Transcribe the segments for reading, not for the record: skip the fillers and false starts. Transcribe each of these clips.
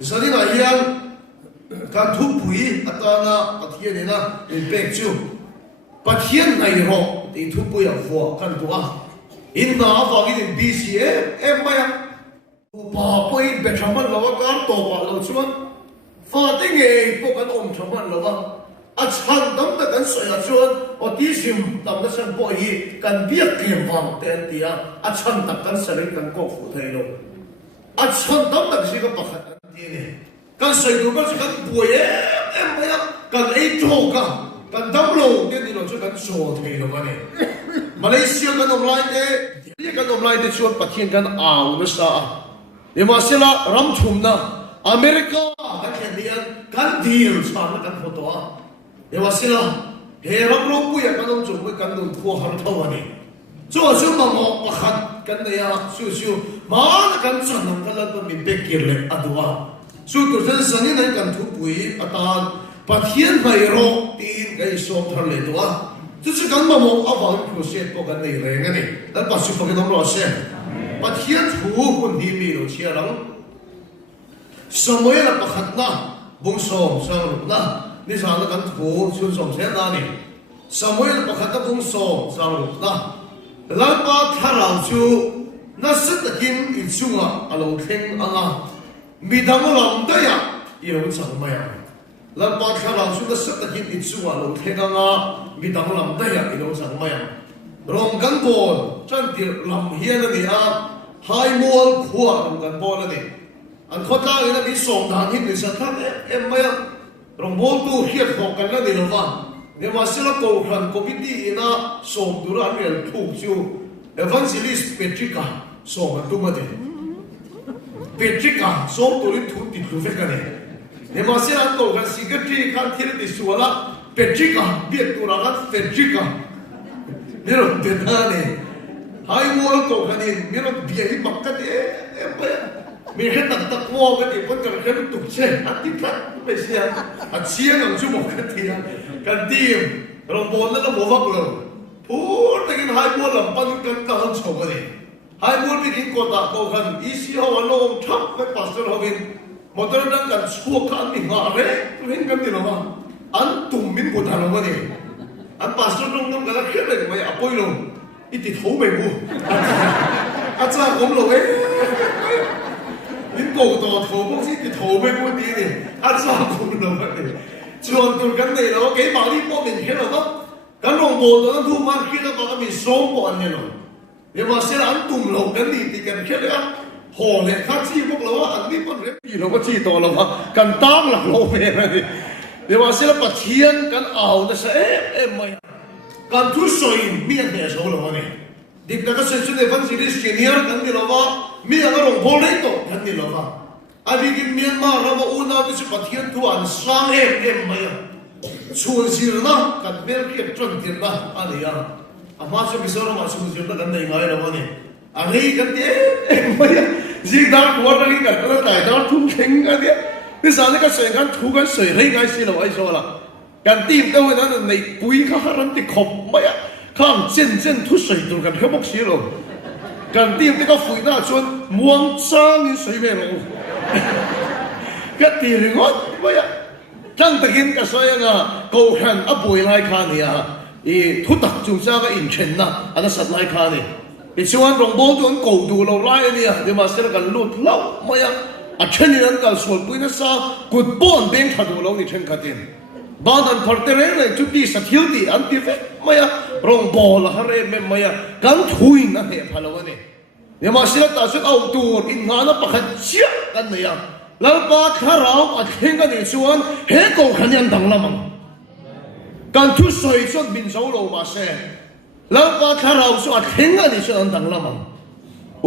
zani na hian kan thu pui atana pathian ina in pek chu pathian nai ro ti thu pui a fo kan tua in na awangin in BCA maya upa poi betraman lawa kan to pa lo chuan fa tinge po kan om thaman lawa a chan dam da kan soya chuan o ti sim tam da san po hi kan biak klem wang ten tia a chan tak kan sari kan ko fu thai lo a chan dam da si ka pakhat an ti ne kan soi du kan kan buai maya kan ei to ka kan dam lo te ni lo chu kan so thai lo ma ne Malaysia kan online te dia kan online te chuan pathian kan aw na sa ema sela ram thum na America kan Indian kan deal sa na kan photo a ema sela he ram ro pu ya kan chu kan dun khu har thaw ani chu chu ma mo pakhat kan ne ya chu ma kan chan nam kan la min be kir le adwa chu tu zen sani na kan thu pui atan pathian mai ro tin kai so thar le to a chu chu kan ma mo awang ku se ko kan nei reng ani dan pa su ko ke dom ro se pathian thu hun di mi lo chia rang Samuel pakhat na bung som sang na ni sa na kan thu chu som se na ni Samuel pakhat na bung som sang na la pa tharau chu na sit takin in chunga alo theng anga mi dam lam da ya i lo chang ma ya la pa tharau chu na sit takin in chunga alo theng anga mi dam lam da ya i lo chang ma ya rong kan bol chan ti lam hian ani a hai mol khuwa rong kan bol ani an khota ina mi som dan hin ni sa thang em ma ya rong bol tu hiat ho kan la ni lo wa ne ma sila ko khan ko biti ina som dura rel thu chu evangelist Petrika som tu ma de Petrika som tu ri thu ti thu fe ka ne ne ma sila ko khan secretary khan thir ti suala Petrika biet tu ra khan Petrika mero de na ne hai wol ko khan in mero bia hi bakka de mi khe tak tak mo ka ti pon ka khe tu che ati khat pe sia a chia ngam chu mo ka ti kan tim rong bol na mo vak lo pur takin hai bol lam pan kan ka han so ka ni hai bol bi kin ko ta ko khan isi ho lo thap ka pastor hovin motor dang kan chu ka ni ma re tu hin kan ti lo ma an tum min ko ta lo ma ni an pastor dong dong ka khe le mai apoi lo iti thau me bu a cha kom lo min ko to tho bo si ti tho me bu ti ni a cha kom lo ma ni chuan tu kan nei lo ke ma li po min he lo ba kan rong bo to thu man khi na ba mi so po an ne lo ye ma se an tum lo kan ni ti kan khe le ho le kha chi bok lo an ni pon re pi lo ba chi to lo ba kan tang la lo me ni ye ma se la pathian kan aw na sa mai kan thu soin mi an ne so lo ni dik na ka se chu ne van si ris senior kan ni lo ba mi an rong bo le to kan ni lo ba abi ki Myanmar ra ba una bi chu pathian thu an sang mai chuan sir na kan ber ki tron tir na ani ya ama chu bisoro ma chu sir na kan nei ngai lo ni ani kan te mai ji da ko ta ni kan ta dai da thum kheng ga de ni sa ne ka se kan thu kan se rei ngai si lo ai so la kan tim to na nei pui kha haran ti khop mai kham chen thu sei tur kan khabok si lo kan tim te ka fui na chuan muang sang ni sei me lo ka ti ringot mai Chang takin ka soya nga ko khan apoi lai kha ni a I thu tak chung sa ka in chen na ana sat lai kha ni I chuan rong bol tu an ko du lo lai ni a de ma ser kan lut lo maya a chen ni an ka sol pui na sa kut bon beng tha du lo ni chen ka tin ban an pharte re le chu ti sa thil ti an ti fe maya rong bol ha re me maya kan thui na he phalo ni de ma ser ta su au tu in nga na pakhat chia kan ne ya lalpa tharau a thenga ni chuan he ko khanyan dang lamang kan thu soi chot bin zo lo ma se lalpa tharau chu a thenga ni chuan dang lamang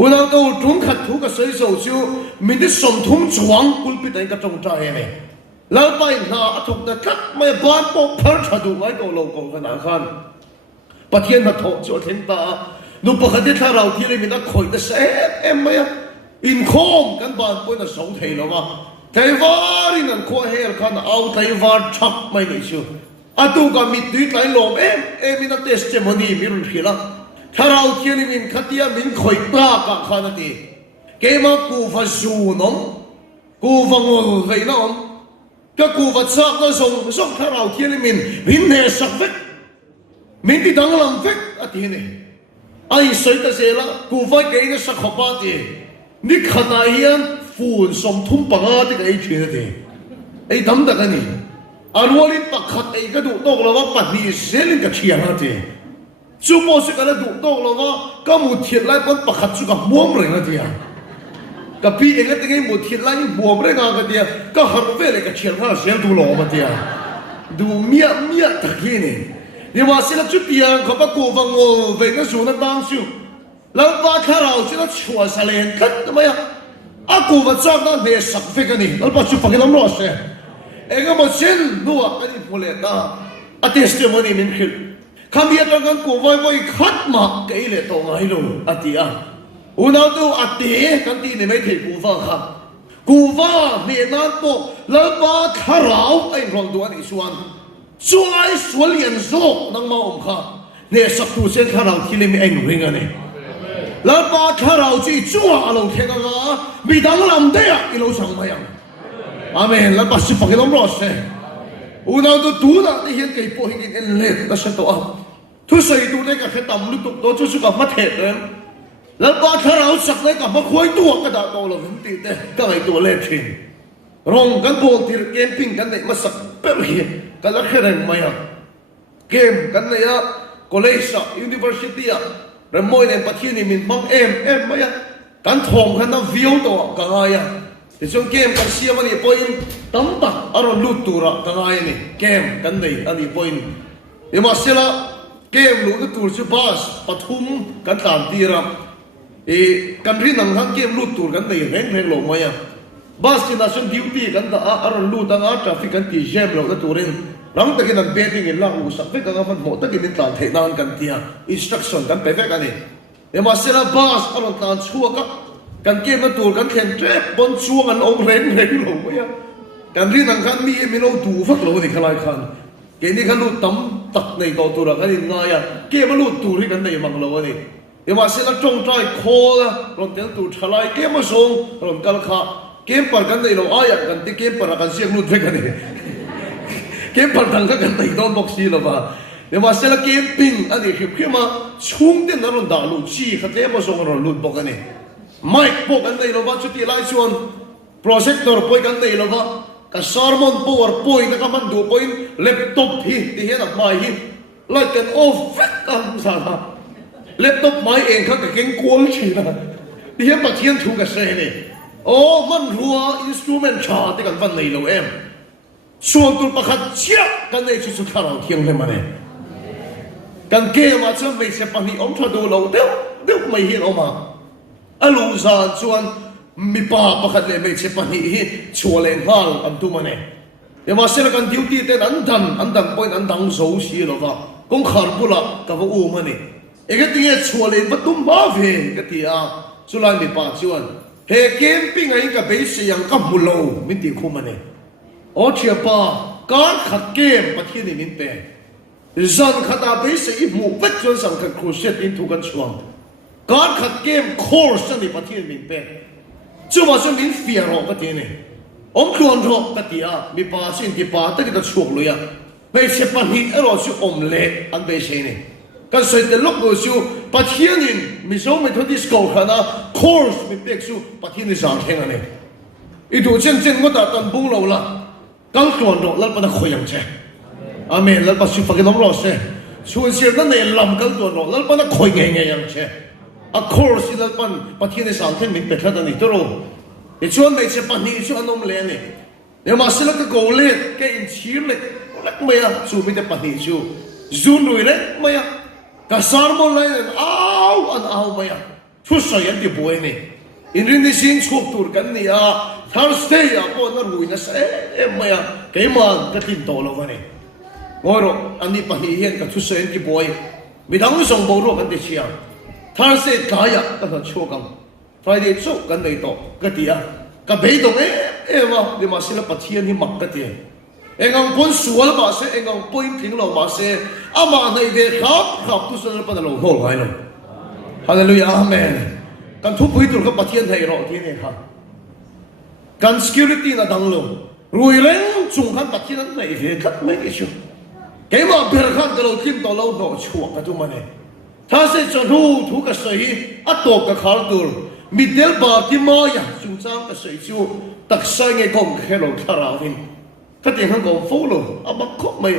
unang to tung khat thu ka soi zo chu min de som thum chuang kul pi dai ka tong ta he ne lalpa in na a thuk da khat mai ban pok phar thadu mai ko lo ko kana khan pathian na tho chu then ta nu pakhat de tharau thi le min na khoi da se em mai in khom kan ban poi na so thei lo ma taiwar in an kho her khan au taiwar thak mai ni chu atu ka mi tui tlai lom em in a testimony mi ru khila tharau thian min khatia min khoi ta ka khana ti ke ma ku fa su nom กูฟังว่าไงน้องก็กูวัดสักก็ส่งข้าเราเที่ยงมินวินเนสักเฟกมินที่ดังลำเฟกอะทีนี่ไอ้สวยตาเสละกูไฟเกย์สักขบาตีนี่ขณะเฮียนฟูนสมทุ่มปังอาที่ไอ้ทีนั่นเองไอ้ทำแต่กันนี่อารวาลิปักขัดไอ้ก็ดูตกแล้วว่าปัดนี้เซลินกับเชียงนั่นเองจู่โมสิกันแล้วดูตกแล้วว่าก็มุดเทียนไล่ปันปักขัดจู่กับม่วงเลยนั่นเองกับพี่เองก็ตั้งไอ้มุดเทียนไล่ม่วงเลยงานกันเดียก็หันไปเลยกับเชียงข้าเสียงดูหล่อมาเดียดูเมียตะกี้นี่เดี๋ยวว่าสิละจุดเดียงเขาปะกูฟังว่าเวก็สูนั่นบางสูแล้วว่าข้าเราสิละชัวร์สเลนกันทำไมอ่ะอากูว่าจ้างนั่นเนี่ยสักเฟกันนี่แล้วปัจจุบันเราไม่รู้เสียเองก็มาเช่นดูอ่ะกันนี่พูดเลยนะอาทิตย์เดียวมันนี่มันขึ้นคำเดียวกันกูไว้ขัดมาเกยเลยตัวไงลูกอาทิตย์อ่ะอุณหภูมิอาทิตย์กันที่นี่ไม่ถึงกูว่าครับกูว่าเนี่ยนั่นพวกแล้วว่าข้าเราไอ้รองตัวนี่ส่วนช่วยส่วนเลี้ยงโซ่นั่งมาอมข้าเนี่ยสักผู้เช่นข้าเราที่นี่ไม่เองวิ่งกันนี่แล้วป้าข้าเราจีจ้วเราเทกันนะมีดังลำเดียอีเราสั่งมาอย่างอาเมนแล้วป้าสิฟังกันน้ำร้อนเสียอุณหภูมิตัวน่ะที่เห็นกี่พวกเห็นเอ็นเล็ดแล้วฉันตัวทุกสิ่งตัวนี้ก็แค่ตำลุกตัวทุกสิ่งกับมาเทศเลยแล้วป้าข้าเราสักเลยกับมาคุยตัวก็ได้ตัวเราเห็นตีเต้ก็ไอตัวเล็ดทิ้งรองกันพวกที่เกมปิ้งกันเนี่ยมาสักเปรี้ยกันแล้วแค่เรื่องมาอย่างเกมกันเนี่ยคอลเลจยูนิเวอร์ซิตี้อะเรื่องมวยเนี่ยประเทศนี้มันบังเอ็มมาอย่างการทองกันนั้นวิวตัวกันไงอ่ะแต่ช่วงเกมกันเสียมันนี่พอยตั้มตักอารมณ์ลุตัวละกันไงนี่เกมกันเลยอันนี้พอยเดี๋ยวมาเสียละเกมลุตัวชื่อบาสปฐุมกันตามตีรับกันที่นั่งทั้งเกมลุตัวกันเลยแรงลงมาอย่างบาสที่น่าสนดิวตี้กันตาอารมณ์ลุตั้งอาทราฟิกันที่เจมเราก็ตัวเองหลังจากนั้นเบสติ้งหลังอุสักเฟกันก็ฟันหมดตะกี้นี่ตามเทนานกันที่อินสตรัคชั่นกันไปเฟกันนี่เดี๋ยวมาเสร็จแล้วบาสอารมณ์ตามชัวกับกันเกมมาตัวกันแข่งเจ็บบนชัวกันองเร่งลงไปอ่ะกันที่นั่งกันมีเราดูฟักเราในขลายคันเกมนี้กันรู้ตั้มตักในตัวกันนี่ง่ายอ่ะเกมมารู้ตัวที่กันในมังเราเนี่ยเดี๋ยวมาเสร็จแล้วจงใจโคละลงเตียงตัวฉลายเกมมาส่งลงกันขาเกมปัดกันในเราอ้ายกันที่เกมปัดกันเสียงรู้ด้วยกันนี่เกมพันธังก็กันตีโดนบอกซีละบ้าเดี๋ยวมาเสร็จเกมปิ้งอันนี้คือมาชุ่มเด่นนั่นด่าลูกชีเขาเทมาส่งเราลุดบอกกันนี่ไม่บอกกันตีละบ้าชุดที่ไล่ชวนโปรเจคเตอร์ป่วยกันตีละบ้ากับซาร์มอนปัวป่วยนะครับมันดูป่วยเล็บตบที่เห็นออกมาหินไล่กันโอ้ฟิตกันสารเล็บตบไม้เองเขาแต่เก่งกวนชีนะที่เห็นปะเทียนถูกกับเซนี่โอ้มันรัวอินสตูเมนต์ชาที่กันฟันในเราเอ็มส่วนตัวประคัดเชี่ยกันในชุดสุดข้าเราเที่ยงเลยมาเนี่ยกันเกมาจะไม่เสพนี่อมทดูเราเดี๋ยวไม่เห็นออกมาอลูซานส่วนมีป้าประคัดเลยไม่เสพนี่ชัวร์เลยฮัลอันตัวมันเนี่ยเดี๋ยวมาเสร็จกันดิวตี้เต้นอันดันปอยอันดังโซ่สีหรอวะคงขาดบุละกับว่าอู้มันเนี่ยเอกที่ชัวร์เลยประตูบ้าเฟ่ก็ที่สุดท้ายมีป้าส่วนเฮเกมปิ้งไอ้กับเบสยังกับมุลโลมิติคุมันเนี่ยโอ้เชียป้าการขัดเกมประเทศนี้มินเป็นจันขัดอาเบสอีหมู่เป็ดจนสังกัดครูเซตอินทุกันช่วงการขัดเกมคอร์สในประเทศมินเป็นจู่ว่าจะมินเฟียร์ออกประเทศนี้องค์กรรอกประเทศมีป้าสิ่งที่ป้าตั้งแต่ช่วงเลยอ่ะไม่ใช่ปัญหาเราชื่ออมเล่อันเบสนี่กันสุดแต่ลูกเราชื่อประเทศนี้มิโซไม่ทุกที่สกอร์ขนาดคอร์สมิเป็กชื่อประเทศนี้สามแห่งอันนี้อีดูเช่นก็ตัดตันบุ้งเราละ刚说完了，老把它回养去，阿妹，老把书发给他们老师，说是那那老刚说了，老把它回养去，啊，course 老把天的上天明白他的你都了，你说没吃饭，你说弄不来呢，你嘛是那个狗嘞，给人吃嘞，那没呀，说没得饭你说，说女嘞没呀，个啥么来人，嗷没呀，出谁人就不会呢。因为你先出多กันนี่Thursdayพอนั่นรู้นะไม่กี่มันก็ทิ้งตัวเราวันนี้ว่าเราอันนี้ปะเฮียนกับทุกสิ่งที่บ่อยมีทั้งส่งบอลกันเดียว Thursday กายก็ต้องช่วยกัน Friday ช่วยกันในตัวก็ดีก็ไปตรงว่าเดี๋ยวมาสิละปะเทียนนี่มักก็ดีเอ็งเอาคนสวยมาเสียเอ็งเอาปอยทิ้งเรามาเสียอามาในเด็กครับทุกสิ่งเราเป็นเราโหดไว้เลยฮาเลลูยาอาเมนกันทุกผู้ที่ถูกปะเทียนให้เราที่นี่ครับ กัน security นะดังลงรวยเร่งจุงขันปัจจัยนั้นไม่เห็นกันไม่ได้ชัวเกี่ยมาเบรขันตลอดทิ้งตลอดโดนชัวกันทุกมันเองถ้าเสร็จจะรู้ถูกกระใสอัตโตกับขาดูมิเดลบาติมายาจุงจ้างกระใสจูตักใส่เงยกงแค่เราทาราวินก็เดี๋ยวเขาก็ฟูลอ่ะบักคบไม่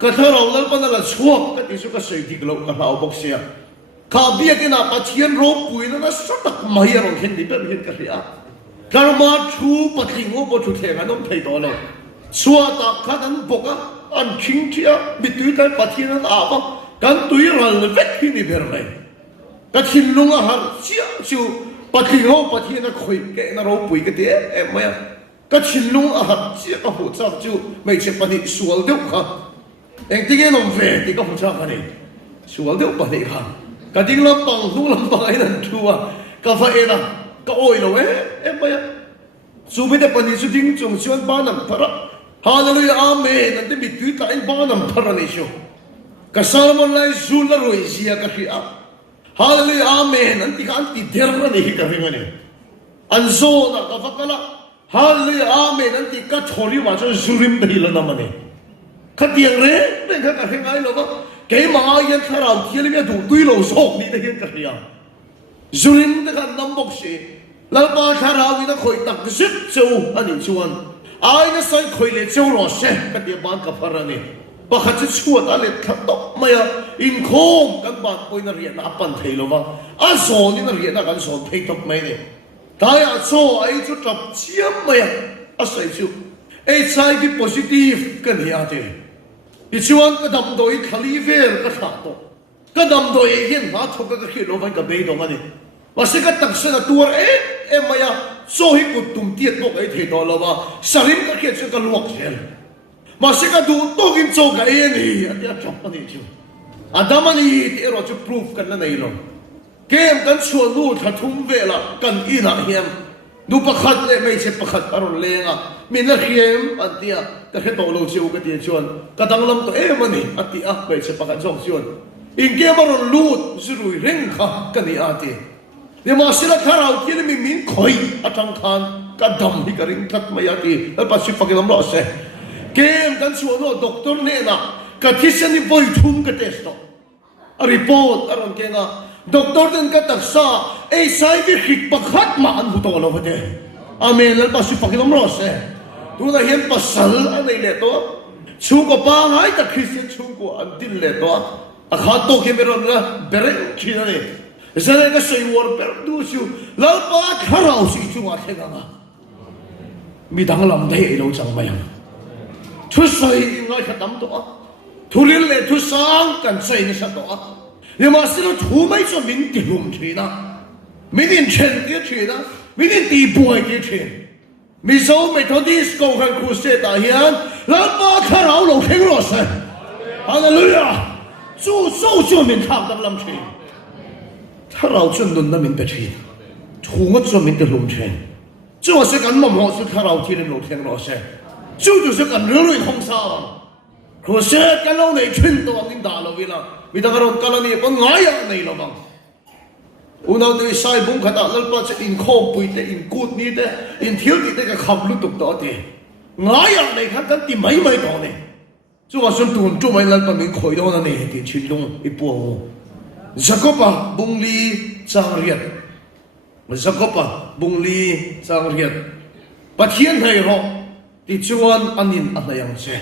ก็ถ้าเราเล่นปันนั่นชัวก็ที่สุดกระใสที่เราก็เราบอกเสียข้าเบี้ยกินอ่ะปัจจัยรบปุยนั่นสักไม่เราเห็นดิเป็นเห็นกันเลยอ่ะการมาชูปัจจัยงบปัจจัยกันต้องไทยตัวเราชัวตักขันนั้นบอกอ่ะอันชิงเชียมิตุยแต่ปัจจัยนั้นอ่ะบักกันตุยเราเล็กที่นี่เบอร์ไหนก็ชินลุงอ่ะฮะเชี่ยชูปัจจัยงบปัจจัยนั้นคุยแกน่าเราปุยกันเดี๋ยวไม่อ่ะก็ชินลุงอ่ะฮะเชี่ยก็หัวใจจูไม่ใช่ปนิสวลเดียวค่ะเองที่แกน้องเวทีก็หัวใจกันนี่สวลเดียวปนิค่ะก็ดิ้งลำปังลูกลำปังไอ้นั่นชัวก็ไฟเอ็นะก็โอยเราเอ๊ะไม่อ่ะสูบไปแต่ปนิสุดิ้งจงชวนบ้านนั่นพระฮาเลลูยาอาเมนนั่นที่มีตุยแต่บ้านนั่นพระนี่ชัวก็สารมันเลยซูลรวยเสียกันที่อ่ะฮาเลลูยาอาเมนนั่นที่กันที่เดรมันนี่กันที่มันนี่อันโซนะก็ฟักกันละฮาเลลูยาอาเมนนั่นที่ก็ชอริว่าจะซูริมได้ละนั่นมันนี่ขัดเดียงเร่เป็นขัดกันไงเราก็เกี่ยมาอย่างที่เราที่เราดูตุยเราโศกนี่ได้ยังกันที่อ่ะซูริมได้กันน้ำบกเสียแล้วมาที่เราวินาคอยตักซิบเจ้าอันนี้ชวนไอ้นั่นใส่คอยเลี้ยเจ้ารอเสียกันที่บ้านกับพระนี่ปะขัดจะชวนอะไรขัดตกไม่อะอินโคมกันบ้านไปนั่นเรียนนับปันเทลว่าอันโซนี่นั่นเรียนนักอันโซเทตกไม่เนี่ยแต่อันโซไอ้จุดจับเชี่ยไม่อะอันใส่ชูไอ้ใส่ที่ positive กันเฮียเจที่ชวนก็ดำโดยคาลิเวอร์ก็ขาดตัวก็ดำโดยเห็นว่าทุกข์ก็คิดลงไปกับเบย์ตรงนั้นว่าสิ่งก็ตักเสนตัวเอ๊ะไม่อะโซฮิกุตุ่มเตี้ยตกไอ้เทตอแล้วว่าสลิมก็คิดจะกันลวกเชลมาสิกาดูตัวกินโจกันเองนี่อันนี้จับมันนี่จูอันนั้นมันนี่ที่เราจะพิสูจกันนั่นเองเกมกันชวนดูถ้าทุ่มเวลากันอีน่าเหี้ยมดูประคัดเลยไม่ใช่ประคัดอารมณ์เลงอ่ะมีนักเหี้ยมอันที่อ่ะก็แค่ตัวเราเชี่ยวกันที่ชวนก็ตั้งลำตัวมันนี่อันที่อ่ะไม่ใช่ประคัดจงชวนอินเกมอารมณ์ลูดจะรู้เร่งค่ะกันนี่อันที่เดี๋ยวมาสิละข้าเราที่นี่มีคอยอาจารย์ขานก็ดำที่กระริ่งทัดไม่ยากที่แล้วปัจจุบันก็ลำบากเสียเกมกันชวนว่าด็อกเตอร์เนี่ยนะก็ที่ฉันนี่ไปทุ่มกันเทสต์รีพอร์ตอะไรกันนะด็อกเตอร์นั่นก็ตักษาไอ้สายที่ขิดประคัดมาอันบุตรเราไปเด้อเมนแล้วปัจจุบันก็ลำบากเสียดูนะเห็นปัสสาวะอะไรเลยตัวชูก็ป้าไงแต่คริสต์ชูก็อันดินเลยตัวอาขาโตเกมเรอนละเบรนคิดอะไรฉันเองก็ใช้วอร์เบร์ดูชูแล้วป้าข้าเราสิชูมาแค่กันนะมีดังลำได้เราจังไหมทุกสิ่งง่ายขนาดตัวทุเรียนเลยทุกสังกันใส่ในสัตว์ตัวเนี่ยมาสิเราถูไม่จะมินติลุมทีนะมินเชนที่ทีนะมินตีป่วยที่ทีมิโซไม่ทอดีสกูกันครูเสตาเฮียนแล้วมาข้าเราลงแข่งรถเซ่ฮาเลลูยาสู้มินทำตั้งลำชีถ้าเราจนโดนน้ำมินไปทีถูกจะมินติลุมทีจะว่าสิ่งนั้นมันเหมาะสุดถ้าเราที่เราลงแข่งรถเซ่就是กันเรื่อยๆของสาวครูเสกกันเราในขึ้นตัวนิ่งด่าเราเวลาวิธีการเราการนี้เป็นง่ายในเราบ้างอุณหภูมิใส่บุ้งขนาดนั้นปัจจัยอินโคปุยแต่อินกูดนี่แต่อินเที่ยวนี่แต่ก็ขับลุตุกตัวเตะง่ายในขั้นกันที่ไม่ต่อเนี่ยจู่ว่าส่วนตัวจู่ไม่นั้นเป็นมีคอยตัวนั่นเองที่ชิลลงอีปัวจะก็ปะบุ้งลีจางเรียนจะก็ปะบุ้งลีจางเรียนปัจเจียนให้เราที่ชวนอันนี้อะไรอย่างเช่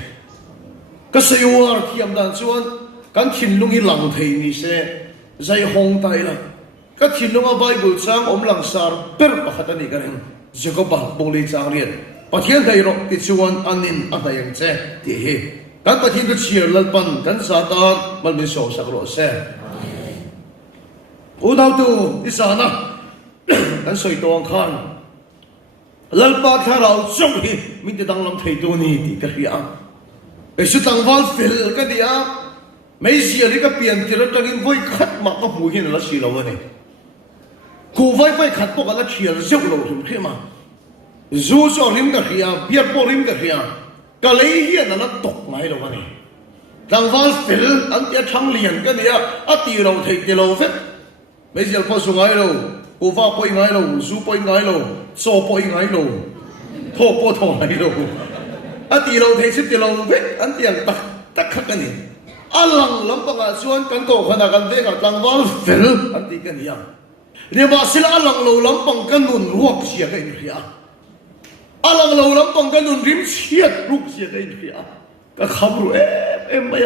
ก็เสียว่าที่ยามนั้นชวนกันทิ้งลงอีหลังเทียนี่เช่ใจห้องตายละก็ทิ้งลงเอาไบเบิลจังหลังสารเปิดปากตันนี่กันเองจะก็ปะบุรีจางเรียนปะเทียนไทยเราที่ชวนอันนี้อะไรอย่างเช่ที่เฮกันปะเทียนก็เชียร์ลัลปันกันซาตานมันไม่โซ่สักรอบเช่อุดาวตูที่สานะกันสวยตัวอังคารลัลปาข้าเราจงฮิมิตรดังลำไทยตัวนี้ที่กระเฮียไอ้สุดตังวันฟิลก็ดีอ่ะไม่เสียนี่ก็เปลี่ยนที่เราจะกินไว้ขัดมาก็หูเห็นแล้วสิเราเนี่ยกูไว้ขัดพวกนั้นเชียร์เจ้าเราถึงขึ้นมาจูจอริมกระเฮียเบียร์ปอริมกระเฮียก็เลยเฮียนั่นตกไหมเราเนี่ยดังวันฟิลอันที่ช่างเลี้ยงก็ดีอ่ะอัตีเราไทยที่เราเฟไม่เสียพอสุไงเรากูฟ้าปอยไงเราจูปอยไงเราโซ่ปอยไงเรา โทษโปโทให้เราอันที่เราเทสิที่เราเวอันที่ยังตักขักันนี่อัลลังลำปังส่วนกันโตขนาดกันเด็กตังวอลเฟลอันที่กันยังเนี่ยว่าสิลอัลลังเราลำปังกันนุนรวกเสียกันนี่อ่ะอัลลังเราลำปังกันนุนริมเสียรุกเสียกันนี่อ่ะก็ขับรถไม่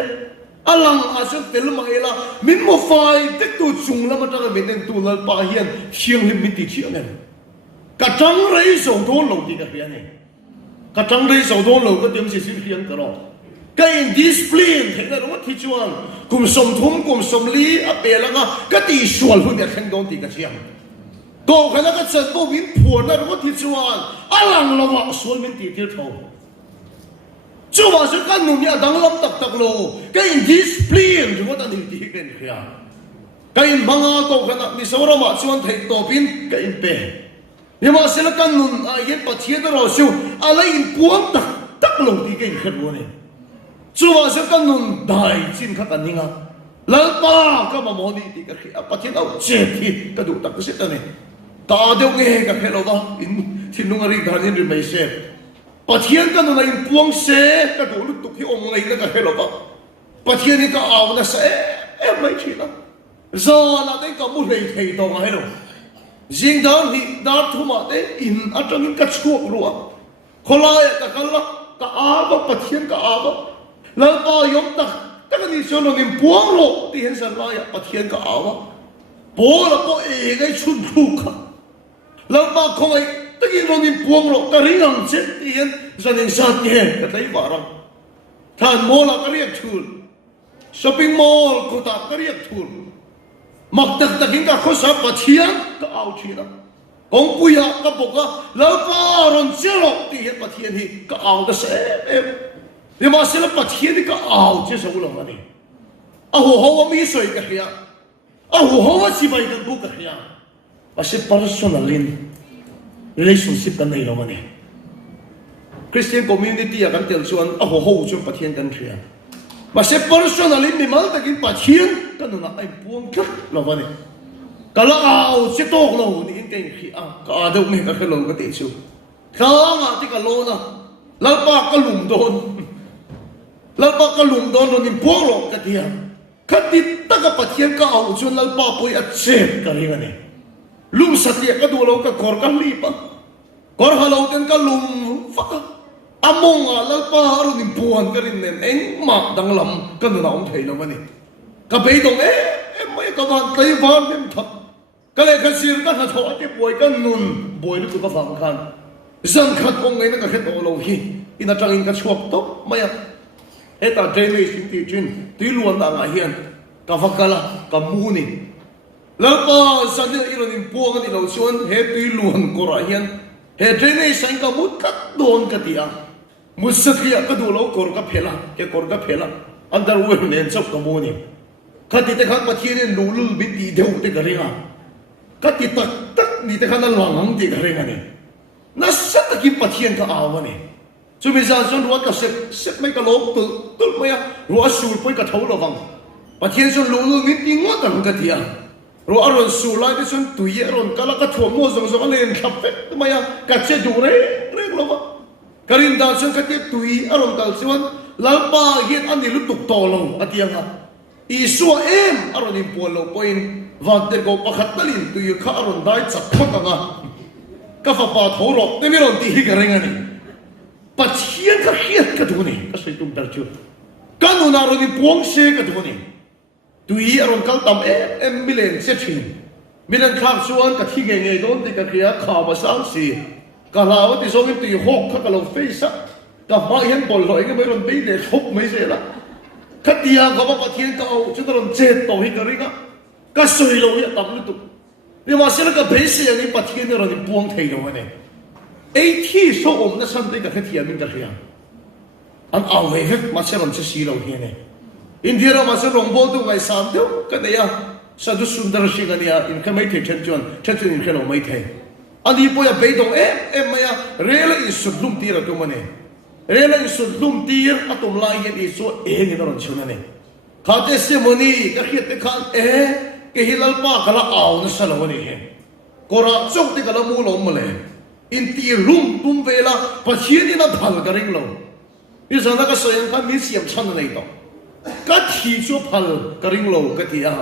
อัลลังอาศัยเตลมาเอล่ามินโมไฟเด็กตัวจุงแล้วมันจะเป็นเด็กตัวนั้นป่าเฮียนเชียงลิมิติเชียงเนี่ยกระจังไรส่งโดนเราดีกันเฮียเนี่ยกระจังไรส่งโดนเราก็เตรียมเสียสิ่งเฮียนตลอดก็อินดิสเพลย์เห็นไหมว่าที่ชวนกลุ่มสมทุมกลุ่มสมลีอเปแล้วก็ตีส่วนพวกเนี่ยแข่งโดนตีกันเชียงก็ขณะก็เสร็จพวกมินผัวนั่นว่าที่ชวนอัลลังเราว่าส่วนมินตีเที่ยวทจู่ว่าสุดกันนุ่มเนี่ยดังลำตักโลก็อินดิสเพลย์จู่ว่าตั้งที่ที่กันเฮียก็อินบังอาโตขณะมิสวรมาชวนเทโตปินก็อินเปเนี่ยมาสิลกันนุ่มเย็นปัจเจียนเราชิวอะไรอินปวงตักโลที่กันขัดวันนี้จู่ว่าสุดกันนุ่มได้จินขัดกันนี่งาแล้วป้าก็มาโมนี่ที่กันเฮียปัจเจียนเอาเจ็บที่กระดูกตักก็เสร็จแล้วนี่ตาเดียวเงี้ยกันเฮเราบ้าอินที่นุ่งอะไรกันนี่หรือไม่เสร็จปัจเจียนกันนุ่มอินปวงเสกระดูกลุกตุกที่องค์ไงแล้วกันเฮเราบ้าปัจเจียนนี่ก็เอานะเสไม่ใช่นะจอน่ะได้ก็มุ่งเลยที่ตรงไหนหรอจิงดาวนี่ดาวทุ่มอะไรอินอัตรินกัดชั่วรัวคนละอย่างกันละก็อาบปัจเจียนก็อาบแล้วก็ยมตักแต่ก็นี่ชนนิมพวงโลที่เห็นสันลายปัจเจียนก็อาบโบแล้วก็เองไอ้ชุนลูกแล้วก็คอยตะกี้เรานิมพวงโลก็เรียงเช่นที่เห็นสันนิษฐานเห็นก็ได้บารังท่านโมลก็เรียกชุนช้อปปิ้งมอลล์กุตาก็เรียกชุนมักตักกินกับข้าวสารปัจเจียนก็เอาชีนะกงกุยก็บอกว่าแล้วก็รอนเจลที่เห็นปัจเจียนนี่ก็เอาแต่เสพเนี่ยมาสิแล้วปัจเจียนนี่ก็เอาเจ้าสุลมานี่อ้าวหัวมีสวยกันเฮียอ้าวหัวชีวิตกันบุกกันเฮียว่าสิ personal relationship กันในเรามานี่ Christian community กันเตียนส่วนอ้าวหัวชวนปัจเจียนกันเฮียว่าสิ personal มีมันแต่กินปัจเจียนกันนู่นไอ้พวงกันเรามานี่ก็แล้วเอาสิโตกเรานี่อินเก่งขี้ก็อาจจะไม่ก็แค่เราก็ติดชูข้างที่ก็โลนะแล้วป้าก็หลุมโดนแล้วป้าก็หลุมโดนนี่พวกเราก็เทียมคัดติดตะกับปัจเจียนก็เอาจนแล้วป้าป่วยอักเสบกันเลยนี่ลุมสัตย์ก็ดูเราก็กอดกันรีบกอดเรากันก็ลุมฟักอามงแล้วป้าเรานี่ปวนกันเนี่ยเอ็งหมักดังลำกันน้องไทยเรามานี่ก็ไปตรงไม่ก็วันไต้หวันเนี่ยทับก็เลยขัดสีกันถอดที่ป่วยกันนุ่นป่วยนี่ก็ฟังกันสังขัดองค์ไงนั่นก็แค่ตัวเราฮีอินาจังอินก็ชวบตบไม่อะแต่เจนี่สิ่งที่จริงที่ล้วนต่างอาเฮียนกับฟักกันละกับมูนี่แล้วก็สันนิษฐานนี่พวกนี้เราชวนเฮตุล้วนก็อาเฮียนเฮเจนี่สังกับมุดกัดโดนกันที่อ่ะมุสกี้ก็ดูเรากอดกับเพล่าแกกอดกับเพล่าอันเดอร์เวร์เนี่ยชอบกับมูนี่ขัดที่แต่ขันปัจเจียนลูบิดดีเดียวที่กระเรียงขัดที่ตักนี่แต่ขันนั่งหลังที่กระเรียงนี่นั่นสัตว์กินปัจเจียนก็เอาวะนี่ช่วยมิจฉาชนรัวก็เสร็จไม่ก็ลบตุ่ไม่อะรัวสูดไปก็เท่าระวังปัจเจียนชนลูบิดดีงวดกันก็เทียรัวอารมณ์สูดไล่ไปชนตุยอารมณ์ก็แล้วก็ถ่วงมัวสงสารเล่นขับเฟทไม่อะกัดเชือกดูเร่ระวังกรินดาวชนก็เทียตุยอารมณ์กัดชนแล้วป้าเห็นอันนี้ลุกตุกโตลงอดียงอ่ะอีสัวอารมณ์ปวดเราไปวันเด็กก็ประคัตลินตุยข้าอารมณ์ได้จับข้อกันอ่ะก็ฟ้าป่าทอรกไม่มีเราตีให้กันเรื่องนี้ปัจเจียนก็เฮียกันทุกนี่ก็ใส่ตุ้มตาจูกันนู่นอารมณ์ปวงเสกกันทุกนี่ตุยอารมณ์กันตามมิเลนเซชินมิเลนข้ามส่วนกับที่เงี้ยโดนที่กันเขียข่าวมาสร้างสีก็ลาวที่ส่งให้ตุยหกข้าก็เราเฟซะก็มาเห็นบอลลอยก็ไม่รอนตีเด็กหกไม่เสียละขัดเดียเขาบอกปัจเจียนก็เอาชุดเราเจ็ดต่อให้กันเรื่องก็สวยเราเนี่ยตามลุตุนี่ว่าเสร็จแล้วก็เบสอย่างนี้ปัจเจียนเราเนี่ยปวงไทยเราเนี่ยไอ้ที่โซ่อมนั่นสันติกับเทียนมินกันเรียงอันเอาไว้เฮ็ดมาเสร็จเราจะสีเราเนี่ยอินเดียเรามาเสร็จลงบอลตัวไงสามเดียวกันเนี่ยสัตว์สุนทรชีกันเนี่ยอินแค่ไม่เท่เช่นอินแค่เราไม่เท่อันนี้พอจะไปตรงไม่อะเรื่องอิสุดลุ่มตีเราตัวมันเนี่ยเรื่องอิสุดลุ่มตีอะตัวลายยันอิสุดนี่เราชนะเนี่ยข้าเทศมนีก็คิดแต่ข้าque hilal pa kala aw na salaw ni he kora chok ti kala mu lo mole in ti rum tum vela pathian ina phal ka ring lo ni zana ka soyang ka mi siam chan nei to ka thi chu phal ka ring lo ka ti a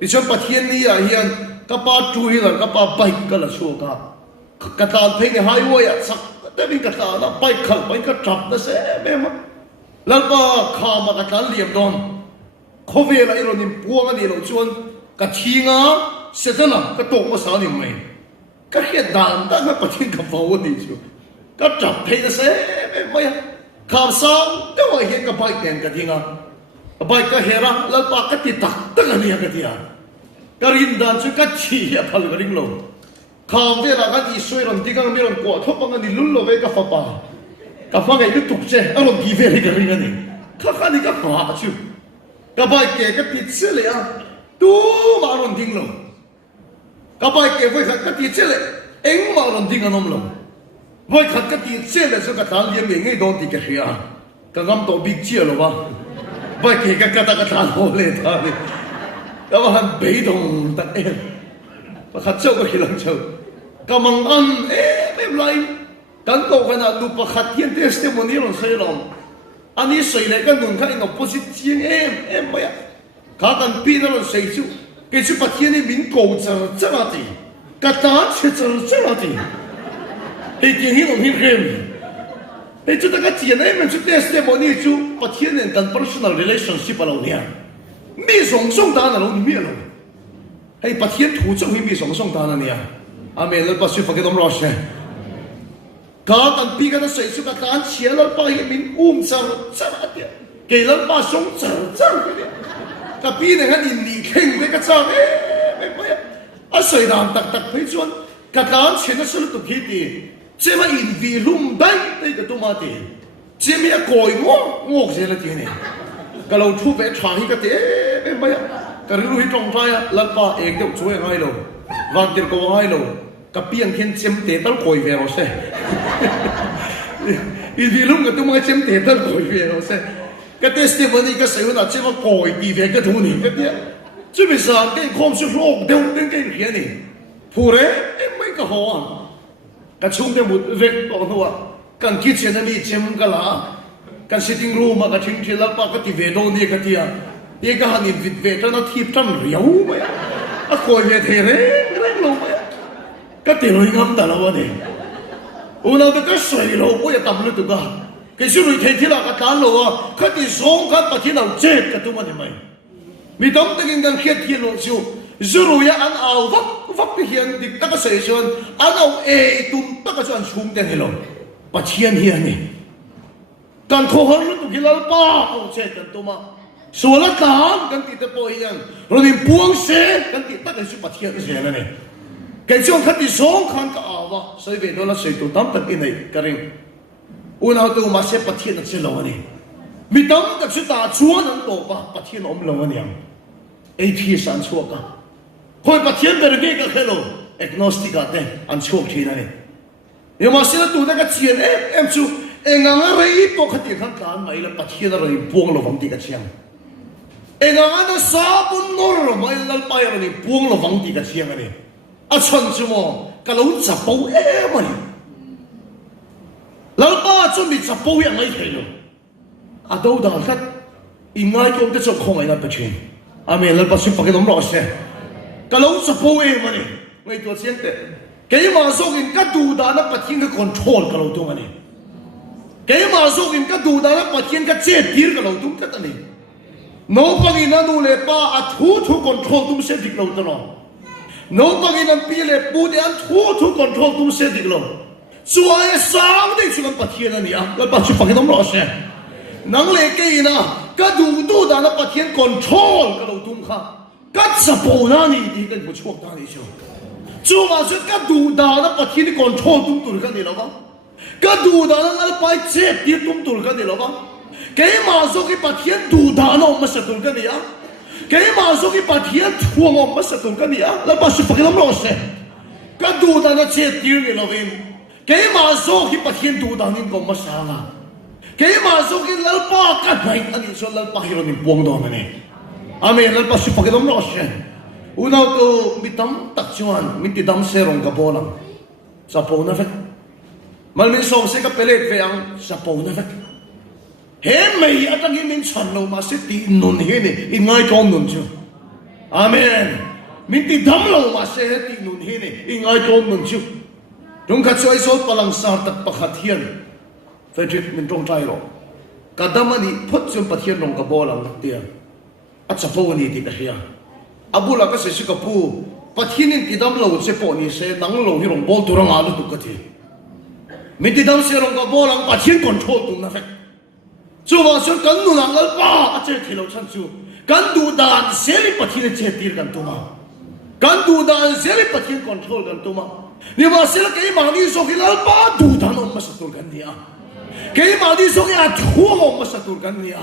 ni chon pathian ni a hian ka pa two wheeler ka pa bike ka la chu ka ta phei ni highway a sak ta bin ka ta na bike khal bike ka trap na se me ma lal ka kha ma ka ta liam don khove la iro nim puang ani lo chuan ka thinga setana ka tok ma sa ni mai ka hiat dan da ka pathin ka faw ni chu ka trap phei na se me ma ya kham sang te wa hian ka bike nen ka thinga bike ka hera lal pa ka ti tak tak ani ka ti a ka rin dan chu ka thi ya phal ka ring lo kham ve la ka ti soi ron ti kang mi ron ko thop ang ni lul lo ve ka fa pa ka fa ngai tu che a ron gi ve ka ring ani ka ni ka pa chu ka bike ke ka pi che le a tu ma ron ding lo ka bike ke voi ka ti che le eng ma ron ding anom lo voi ka ti che le so ka ta liam ngai don ti ka hia ka gam to big che lo ba bike ke ka ta ho le ta ni ka ba han bei dong ta e pa khat chau ka hilang chau ka mang an me lai kan to ka na lu pa khat hien testimony ron sai rom ani sei le ka nun ka in opposite chiang em ba ya ka kan pi na ron sei chu ke chu pathian ni min ko cha ma ti ka ta che cha ma ti e ti hi ron hi rem e chu ta ka chi na em chu testimony chu pathian ni kan personal relationship alo nia mi song da na lo ni mi lo hei pathian thu chu mi song da na nia amen la pa su fa ke dom ro she ka kan pi ka na sei chu ka tan chia la pa hi min char atia ke la pa song char ka pi ne han in ni kheng ve ka cha me pa ya a sei dan tak phei chuan ka tan chen na sul tu ki ti che ma in vi lum dai te ka tu ma ti che mi a koi ngo se la ti ne ka lo thu ve tha hi ka te me pa ya ka ru hi tong tha ya la pa ek de chu ngai lo van dir ko ngai lo ka piang khen chem te tal koi ve ro se i vi lum ka tu ma chem te tal koi ve ro se ka testimony ka sai na che ma koi di ve ka tu ni ka dia chu bi sa ke khom su lok de den ke hian ni pure e mai ka ho a ka chung de mut ve ko no wa kan ki chen ni chem ka la kan sitting room ma ka thing thil pa ka ti ve do ni ka tia e ka han in vit ve ta na thi tam riau ma a koi ve the re lo ma ka ti loi ngam da la wa ni una da ka sai lo ko ya tam lu tu ka ke su ri the thi la ka ta lo wa ka ti song ka pa thi nau che ka tu ma ni mai mi dom ta kin kan khiat thi lo chu zuru ya an au vak ti hian dik ta ka sai chuan an au e tum ta ka chuan chhum te helo pa thian hian ni kan kho hol lu tu hilal pa au che kan tu ma so la tan kan ti te po hian ro ni puang se kan ti ta ka su pa thian se na ni cái chuyện khát đi sống khăn cả à所以về đó là sự tụt tắm tất in này cái này unao tu mà sẽ bắt thiên được sẽ lâu này mi tắm được sự ta chúa nằm tổ ba bắt thiên ông lâu này ấy thì sản xuất cả hồi bắt thiên về cái cái lâu agnostic à thế ăn chuộc thì này nhưng mà sẽ tu cái chuyện em chú em ngang rồi bộ khát đi khăn cả mày là bắt thiên rồi buông lo vắng đi cái chuyện em ngang nó sa bún nor mày là bay rồi buông lo vắng đi cái chuyện này à chân chú mò cái lỗ chập bầu em mà lão ba chuẩn bị chập bầu yang mấy thế rồi à đâu đó cái in ngay cái cái chỗ không ai làm được chuyện à mẹ lão ba xin phải cái đống lót xe cái lỗ chập bầu em mà ngayตัวเสียงแต่cái mà số in cái đủ đã nó bắt thiên cái control cái lỗ tung mà cái mà số in cái đủ đã nó bắt thiên cái chết tiệt cái lỗ tung cái này nó bằng in nó nuôi ba à thu control tung sẽ bị lỗ tung nó nó bằng in anh pi le pu de anh thu control tum se dik lo chúa ai sang de chu kan pathian ani a la pa chu phang dom lo se nang le ke na ka du da na pathian control ka lo tum kha ka chapo na ni di kan bu chuak ta ni chu chu ma chu ka du da na pathian control tum tur ka ni lo ba ka du da na al pai che ti tum tur ka ni lo ba ke ma so ki pathian du da na ma sa tur ka ni a cái mà số cái bát thiên thua ngom mất sạch cái gì á, là bát sụp cái lắm rồi sẽ, cái đồ đàn nó chết tiêu cái nào vậy, cái mà số cái bát thiên đồ đàn nên ngom mất sao à, cái mà số cái lal pa cái này anh ấy số lal pa hiểu nên buông đó mà này, amen lal pa sụp cái lắm rồi sẽ, unau tu mitam tak cuan, minti dam serong kapolang, sa po na fet, มันมีส่งเสกเปเลกเวียงสะโพนะเว้ยเฮ้ไม่อาจารย์มินฉันเรามาสิตีนุนเฮนี่อีง่ายจอมนุนจูอาเมนมินตีดำเรามาเสตีนุนเฮนี่อีง่ายจอมนุนจูตรงขัดช่วยโซ่พลังสารตัดประคัดเทียนเฟรดิกมินตรงใจหรอกกระดมันนี่พุทธจุนปะเทียนลงกระบอกหลังเตียอาจจะพูดนี่ติดเฮียอาบุลาก็เสียกับผู้ปะเทียนนี่ติดดำเราเสียปอนี่เสียนังเราที่ลงบอลตัวรังอาลุตุกทีมินติดดำเสียลงกระบอกหลังปะเทียนคอนโทรลตรงนั้นเฟ้จู่ว่าส่วนกันดูหนังอัลป้าอาจจะที่เราฉันจู่กันดูด่านเสียริปะเทียนเจตีร์กันตัวมากันดูด่านเสียริปะเทียนคอนโทรลกันตัวมานี่ว่าเสียละกี่มาดีส่งที่อัลป้าดูด่านออกมาสักตัวกันเนี่ยกี่มาดีส่งที่อาทัวออกมาสักตัวกันเนี่ย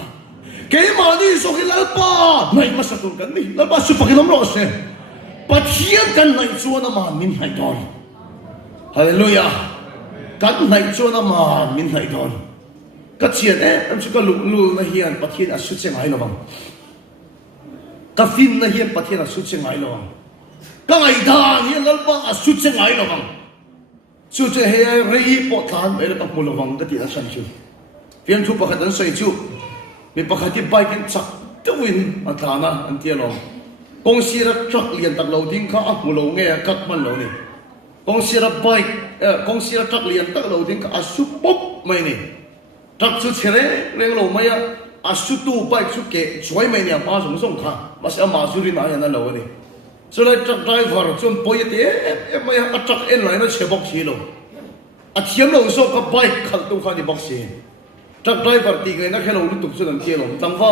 กี่มาดีส่งที่อัลป้าไม่มาสักตัวกันนี่อัลป้าสุภกิจน้ำร้อนเสียปะเทียนกันในส่วนน้ำมันมินไฮดอนฮาเลลูยากันในส่วนน้ำมันมินไฮดอนก็เชียนอันสุดก็ลุนะเฮียนปะเทียนอสุดเชียงไห้ระวังก็ฟินนะเฮียนปะเทียนอสุดเชียงไห้ระวังก็ไอ้ด่างเฮียนลัลปะอสุดเชียงไห้ระวังสุดเชียงไห้เรียบปอดทานไปแล้วก็มุลวังก็ที่นั่นฉันชูเพียงทุกประคัดนั้นใส่ชูมีประคัดที่ไปกินสักตะวินอันทานะอันเทียนลงกงศิระจักเลียนตักเราทิ้งข้ามุลงเงี้ยกัดมันเราเนี่ยกงศิระไปกงศิระจักเลียนตักเราทิ้งข้าอสุปุ๊บไม่เนี่ยทักสุดเฉยเรื่องเราไม่อะอาสุดตู้ไปสุดเกะช่วยไม่เนี่ยมาส่งข้ามาเสียมาสุรินายนั่นเราเนี่ยสุดท้ายทักไดรเวอร์จนปอยเตะไม่อะทักเอ็นไลน์นั่นเชฟบ็อกซี่เราอาเทียมเราส่งกับไปขัดตู้ข้าที่บ็อกซี่ทักไดรเวอร์ตีเงินนักแค่เราลุตุกสุดนั่นเทียเราตั้งฟ้า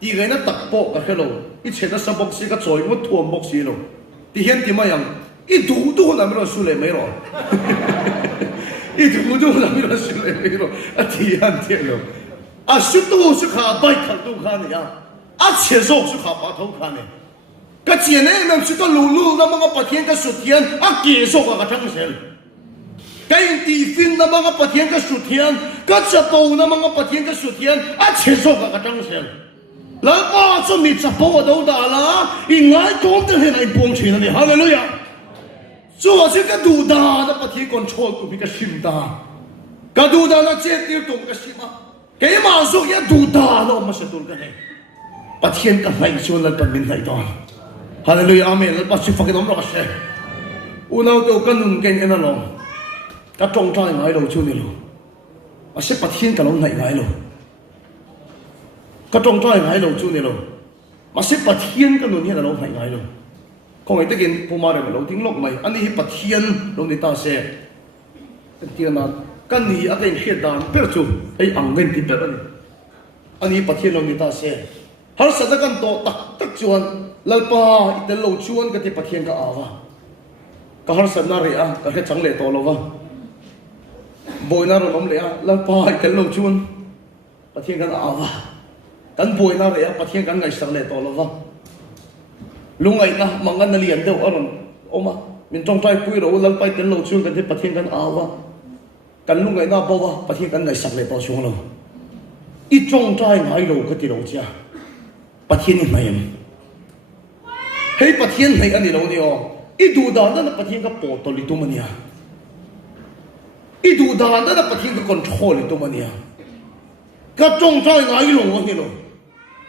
ตีเงินนักตักโป๊ะกับแค่เราอีเชนัสบ็อกซี่ก็ช่วยมันท่วมบ็อกซี่เราที่เห็นที่มาอย่างอีดูนั่นไม่รู้สุดเลยไม่หรออีทุกคนเราไม่รู้สิ่งเลยไม่รู้อาทิตย์เดียวอาสุดตัวสุขาไปขัดตัวข้าเนี่ยอาเชี่ยโซ่สุขาปะท้องข้าเนี่ยก็เชี่ยเนี่ยมันสุดก็ลู่ๆแล้วมันก็ปะเทียนก็สุดเทียนอาเกี่ยโซ่ก็ทั้งเซลก็ยังตีฟินแล้วมันก็ปะเทียนก็สุดเทียนก็จะปูแล้วมันก็ปะเทียนก็สุดเทียนอาเชี่ยโซ่ก็ทั้งเซลแล้วก็จะมีจะปูดูด่าละอีง่ายจอมจะเห็นไอ้ปวงชีนั่นเนี่ยฮาเลลูยาส่วนที่ก็ดูดานะปะที่คนโชว์กูมีก็ชิมดาก็ดูดานะเจ็ดที่ตรงก็ชิมาแกมาสุกยาดูดานะมาเสด็จกันเลยปะที่กันไหนชวนแล้วเป็นมินไหนตอนฮาเลลูยาอาเมนแล้วปะชิฟังกันน้องรักเช่อุณาตัวกันนุ่งเก่งนั่นหรอก็ตรงใจไงเราช่วยนี่หรออาศัยปะที่กันเราไหนไงเราก็ตรงใจไงเราช่วยนี่หรออาศัยปะที่กันนุ่งเนี่ยเราไหนไงเราคงไอ้ตะกินผู้มาเรื่องเราทิ้งโลกใหม่อันนี้ปะเทียนลงในตาเสียเทียนนั้นกันนี้อะไรเขียนดานเปิดจูไอ้อังเงินติดแบบนี้อันนี้ปะเทียนลงในตาเสียหาสัตว์กันโตตักจวนลัลปาอิตาลูจวนก็ที่ปะเทียนก็อาวะก็หาสัตว์น่าเรียก็แค่จังเลยโตแล้ววะบอยน่ารู้มั้งเลยลัลปาอิตาลูจวนปะเทียนกันอาวะกันบอยน่าเรียปะเทียนกันไงจังเลยโตแล้ววะลุงไอ้นะมังกันนั่นเลี้ยงเดียวอารมณ์โอ้มามินจงใจคุยเราลัลไปเต็นเราช่วยกันที่ปะเทียนกันอาวะกันลุงไอ้นะบอกว่าปะเทียนกันไงสักเลยต่อช่วงเราอีจงใจไงเราก็ที่เราเจ้าปะเทียนนี่ไม่ยังเฮ้ยปะเทียนไหนอันนี้เราเนี่ยอ๋ออีดูดานนั่นปะเทียนก็ปอดตัวลิตุมันเนี่ยอีดูดานนั่นปะเทียนก็คอนโทรลลิตุมันเนี่ยก็จงใจไงเราเนี่ยเรา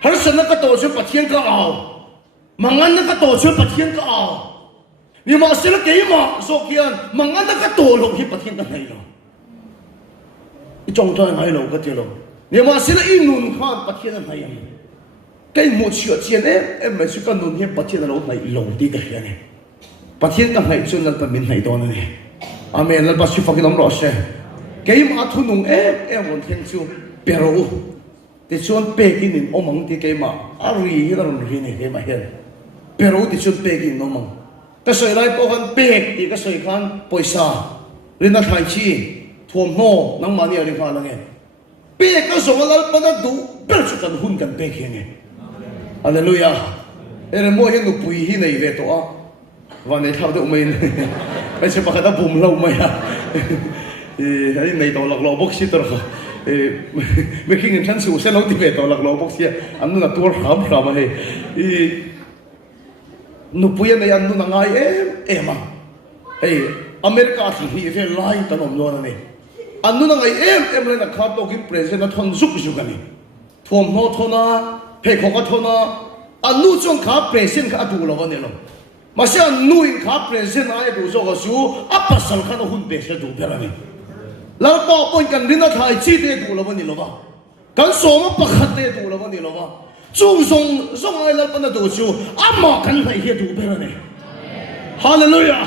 หาสันนักตัวช่วยปะเทียนก็เอาmangan na kato siya pathian ka aw ni ma sila kay ma sokyan mangan na kato lo hi pathian ka nai lo itong ta ngai lo ka ti lo ni ma sila inun khan pathian na nai kay mo chiya chian em ma su kan nun hi pathian lo nai lo ti ka hian pathian ka nai chun lan pa min nai don ni amen lan pa su fa ki nom ro she kay ma thu nung em won thian chu pero ti chuan pe kin in omang ti kay ma ari hi ron ri ni kay ma hian pero ti chuan pe kin omang ka soi lai po kan pe ti ka soi khan poisa rin na thai chi thuam no nang mani ari kha lang e pe ka so lal pa na du per chu kan hun kan pe khin e hallelujah ere mo hian nu pui hi nei ve to a van nei thau de mai mai se pa ka da bum lo mai a ai nei to lak lo bok si tor khaไม่คิดเงินชั้นสูงเส้นเราที่เบตต่อหลักโลบกเสียอันนู้นตัวขามมาให้นุปุยในอันนู้นง่ายเอ็มอ่ะเฮ้ยอเมริกาที่นี่เฟลไล่ตนมโยนนี่ อันนู้นไงเลยนะครับตัวกินเปรสนะทนสุกสุกันนี่ทวมโนทนาเพคก็ทนาอันนู้นจงครับเปรสก็ดูแล้ววันนี้เรามาเสียนู้นครับเปรสไอ้ดูโซก็สู้อัปปัสสังขันหุ่นเปรสดูเท่านี้แล้วพอปนกันดินถ่ายจีเตดูแล้ววันนี้เราบ้ากันสองปักขัดเตดูแล้ววันนี้เราบ้าจูส่งไอ้เราปนดูสู้อามากันไหนเฮดูเท่านี้ฮาเลลูยา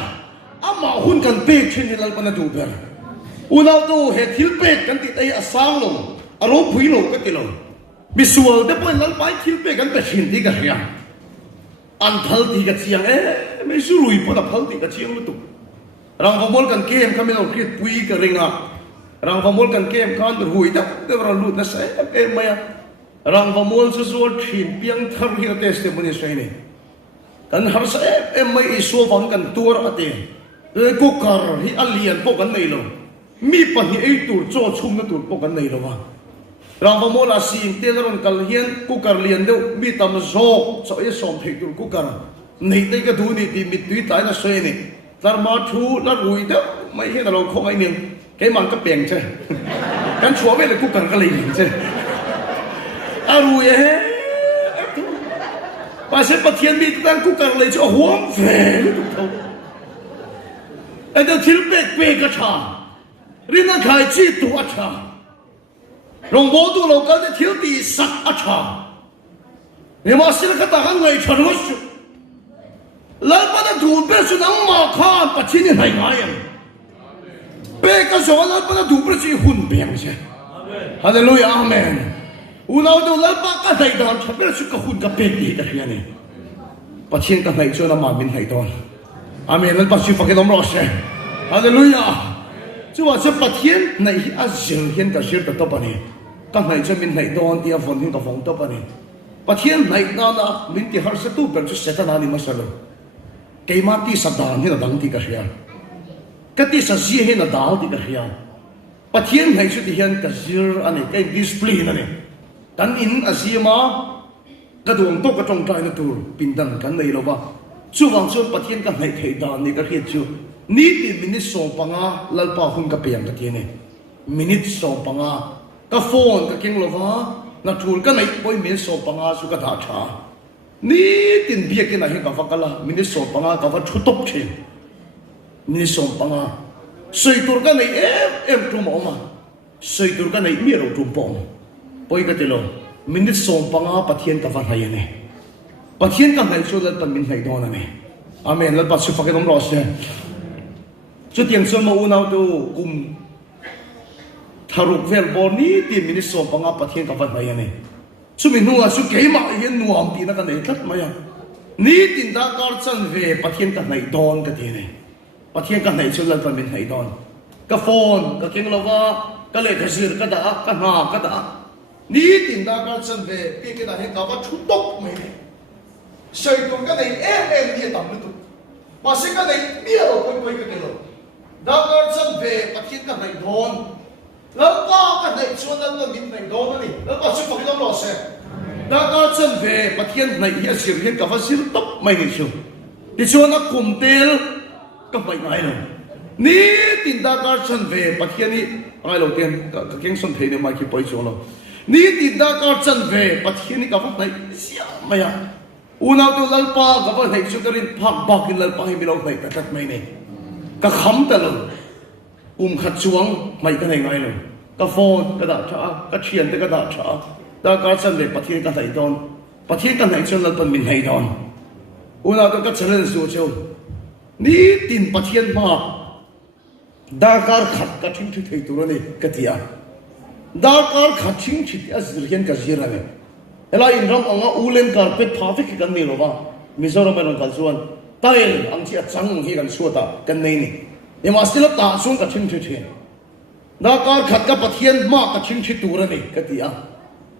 อามาหุ่นกันเป๊กชิ้นนี้เราปนดูเท่าอุณาโตเหตุทิลเป๊กกันติดไอ้อาสางลงอารมณ์ผุยลงก็ติดลงมิสวลแต่พอนั้นไปทิลเป๊กกันเป็นชิ้นที่กันเรียงอันพัลที่กันเชียงไม่สู้รุยพอแต่พัลที่กันเชียงรู้ตุรังฟอมอลกันเกมเขาไม่ต้องคิดปุยกันเริงอ่ะรังฟอมอลกันเกมเขาตัวหุยแต่เราลุ้นนะเสียไม่อะรังฟอมอลสู้ชิ้นเพียงทารุณเทสต์มันนี่ใช่ไหมกันหาเสียไม่อิสวฟังกันตัวอะไรเลยกุกการ์ที่อัลเลียนพวกกันไม่ลงมีปัญหาไอ้ตัวโจชุมนั่นตัวพวกกันไม่รู้ว่าเราพอมาลาซีนเตลรอนกัลเฮียนกุกการเลียนเดียวมีตามโจจะไอ้สมเพตัวกุกการนี่ได้ก็ดูนี่ที่มีตัวตายน่ะเสียนี่ลามาชูลารุยเดียวไม่เห็นเราคงไอ้เนี่ยแค่มันก็เปลี่ยนใช่กันชัวร์ไม่เลยกุกการก็เลยใช่อารุยภาษาปะเทียนมีตั้งกุกการเลยจะหัวแฝงไอ้เดี๋ยวทิลเบกเบกชารินาขายจีตัวชาลงโบตัวเราก็จะเที่ยวตีสักอาชาเนี่ยมาสิลกตากันไงฉันรู้สึกแล้วมันดูเป็นสุนัขมาข้ามปัจจินี่ไหนไงเบกสอนแล้วมันดูเป็นสิ่งหุ่นเปียงใช่ฮาเลลูยาอาเมนอุณาดูแล้วปากก็ได้ดอนฉันเป็นสุขหุ่นกับเบกดีแต่เพียงนี้ปัจจินกันไหนช่วยน้ำมันมินไหนดอนอาเมนแล้วปัจจิฟังกันน้ำร้อนใช่ฮาเลลูยา就ว่าจะปะเทียนในอาเซียนเห็นกับเชื่อตัวปนี่ก็ไหนจะมีไหนโดนที่อาฝนเห็นกับฝนตัวปนี่ปะเทียนไหนน่าละมินที่หาสิ่งตัวเป็นจุดเสด็จนานี่มาสรุปเกี่ยมาที่สัตว์นี่นะดังที่กระเทียนก็ที่สัตว์เสียเห็นนะดาวที่กระเทียนปะเทียนไหนสุดที่เห็นกับเชื่ออันนี้ก็ดิสเพลย์นั่นเองดันอินอาเซียมาก็ดวงตกกระจงใจนั่นตัวปินดันกันในเราว่าจู่วังชนปะเทียนกันไหนเทดานนี่กระเทียนจู่นี่ที่มินิสส่งปังอาลัลปาหุ่นกับเปียงกันทีนี่มินิส่งปังอาก็โฟนก็เก่งเลยว่านักทุนก็ไม่ไปมินิส่งปังอาสุกดาชานี่ที่เบียกินอะไรกับฟังกันละมินิส่งปังอากับว่าชุดตบเชนมินิส่งปังอาสื่อตัวกันในจุ่มออกมาสื่อตัวกันในมีเราจุ่มปองไปกันทีละมินิส่งปังอาปะเทียนกับว่าอะไรเนี่ยปะเทียนกันในส่วนลัลปามินไหนโดนอะไรอาเมนลัลปาสุฟังกันต้องรอเสียจุดยังส่วนมาอุณาดูกุมทารุกเวลบอนี่ที่มินิสโซปังอาปะเทียนกับวันไหนเนี่ยสุมินัวสุเกยมาเห็นนัวตีนักกันไหนทัดมาอย่างนี่ตินดาการสันเวปะเทียนกันไหนดอนกันทีเนี่ยปะเทียนกันไหนส่วนลัลปามินไหนดอนก็โฟนก็เก่งเราว่าก็เลยกระสือก็ด่าก็หาก็ด่านี่ตินดาการสันเวพี่กินอะไรกับว่าชุดตกไม่เนี่ยใส่ตัวกันไหนเนี่ยต่ำนิดตัวมาสิกันไหนเบี้ยเราไปกันเดียวดังนั้นฉันเบปะทินกันไหนโดนแล้วก็กันไหนชวนนั้นก็มินไหนโดนนี่แล้วก็ชุดของเราหล่อเสียดังนั้นฉันเบปะทินไหนเฮียสิเห็นกับว่าสิตบไม่ได้ชัวที่ชวนนักคุมเตลก็ไม่ไงเลยนี่ติดดังนั้นฉันเบปะทินนี่ไงเราเตียนก็เก่งสนเทเนี่ยไม่คิดไปชัวร์นี่ติดดังนั้นฉันเบปะทินนี่กับว่าไหนเสียไม่อะอุณาตัวลัลปากับว่าไหนชุดนั้นพักบักกินลัลปาให้มีเราไหนแต่ตัดไม่เนี่ยก็ขำแต่ละขัดช่วงไม่กันยังไงเลยก็โฟนกระดาษช้าก็เชียนแต่กระดาษช้าแต่การสันเด็จปะเทียนกันไหนดอนปะเทียนกันไหนชนลัลปันมินไหนดอนอุณาตัวก็เฉลิมสู่เชียวนี่ตินปะเทียนมาดาการขัดกระชิงชิดให้ตัวนี้กระเทียดาการขัดชิงชิดอัศเรียนกระเจียร์เนี่ยเวลาอินรำอ่างอูเลนการเป็ดพาฟิกกันนี่หรอวะมิโซราเมนอนกันส่วนตายอังเชียจังฮีกันชัวตากันนี่นี่ยังมาสติลตาส่วนกับชิงชิดนักการขัดกับปะเทียนมากกับชิงชิดตัวนี่กติยา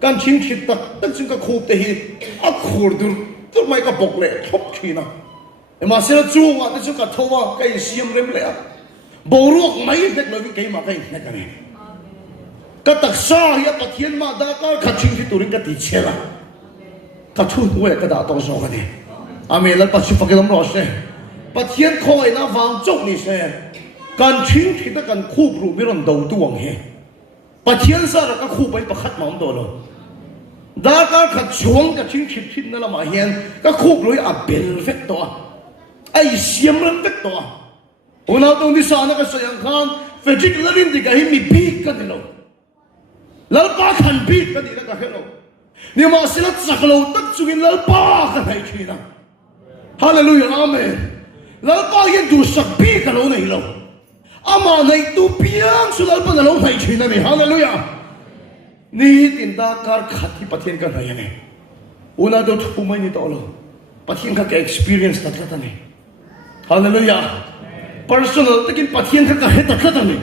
การชิงชิดตัดตั้งจึงกับคูเตหีอักขูดดูตัวไม่กับปกเล่ทบชีนะยังมาสติลจูงอ่ะตั้งจึงกับทว่าไก่เสียมเร็มเลยอ่ะบรวกไม่เด็กเลยไก่มาไก่นั่นกันนี่ก็ตักซาเฮียปะเทียนมานักการขัดชิงชิดตัวนี่กติเชล่ะก็ช่วยตัวกระดาษตัวสองกันนี่อาเมนแล้วปัจจุบันก็ต้องรอเช่ปะเทียนคอยนะวางจุกนี่เช่ก การทิ้งที่ตะกันคู่ปรูไม่รอนดาวดวงเฮปะเทียนซาระก็คู่ไปประคัดหมอมตัวเลยดาการขัดช่วงกับทิ้งชิดนั่นละมาเฮียนก็คู่ปรูอับเบลเฟกตัวไอเสียมรันเฟกตัวอุณาตรงที่สานก็เสียงข้างเฟจิกแล้วรินดิกาให้มีบีกกันดิโลแล้วป้าขันบีกกันดิแล้วก็เฮโลเนี่ยมาสิลัดสักโลตักจุกินแล้วป้ากันให้ทีนะฮาเลลูยาอาเมนแล้วป้ายังดูสักบีกันแล้วนี่โลอามาในตัวเพียงสุดแล้วป้าแล้วให้ทีนะนี่ฮาเลลูยานี่ตินดาการขัดที่ปะเทียนกันให้เนี่ยอุณาตัวทุ่มไม่นี่ตัวโลปะเทียนก็แค่ experience ตัดกันนี่ฮาเลลูยาpersonal ตะกินปะเทียนก็ให้ตัดกันนี่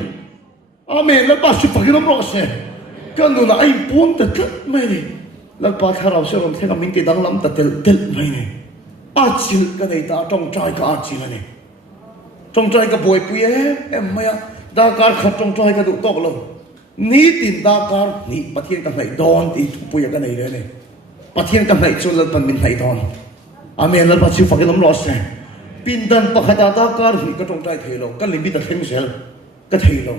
อาเมนแล้วป้าสุภกินน้ำร้อนเสียกันดูนะไอ้ปุ่นตัดกันไม่เนี่ยแล้วป้าถ้าเราเชื่อว่าเทกับมิงกิดังลำตัดเด็ดไม่เนี่ยอาจิลกันไอ้ตาจงใจก็อาจิลเนี่ยจงใจก็ป่วยเปียเอ็มไม่อะดาการขัดจงใจก็ดูตกลงนี่ตินดาการนี่ปะเทียนกันไหนดอนที่ถูกป่วยกันไหนเลยเนี่ยปะเทียนกันไหนจนเราเป็นมินไหนดอนอาเมนแล้วป้าสุภกินน้ำร้อนเสียปินดันปะขดาดาการนี่ก็จงใจเทลงกันลิมิตเทงเซลก็เทลง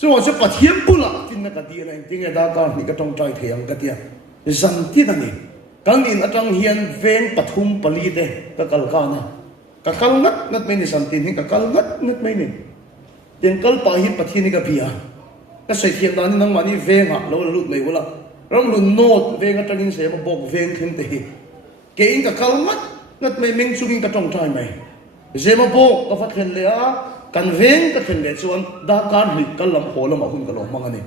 ส่วนจะปะเทียนปุระที่นั่นก็ดีเลยจริงๆดาการนี่ก็จงใจเทียงก็เทียสันตินั่นเองกันอินอาจารย์เฮียนเวงปฐุมปลีเดก็กัลกานะก็กัลงัดไม่นี่สันตินี่ก็กัลงัดไม่นี่ยังกัลปาหิปะทีนี่ก็เบียก็ใส่เทียนตอนนี้นั่งมานี่เวงอ่ะเราลุดไม่วะละเราลุดโนดเวงอาจารย์อินเสียมาบอกเวงขึ้นเตะเก่งก็กัลงัดไม่เม่งสุกินก็จงใจไหมเสียมาบอกก็ฟัดเห็นเลยอ่ะกันเวงก็เห็นเลยส่วนดาการหลีกัลลำโพลำมาหุ่นกัลลมังอันนี้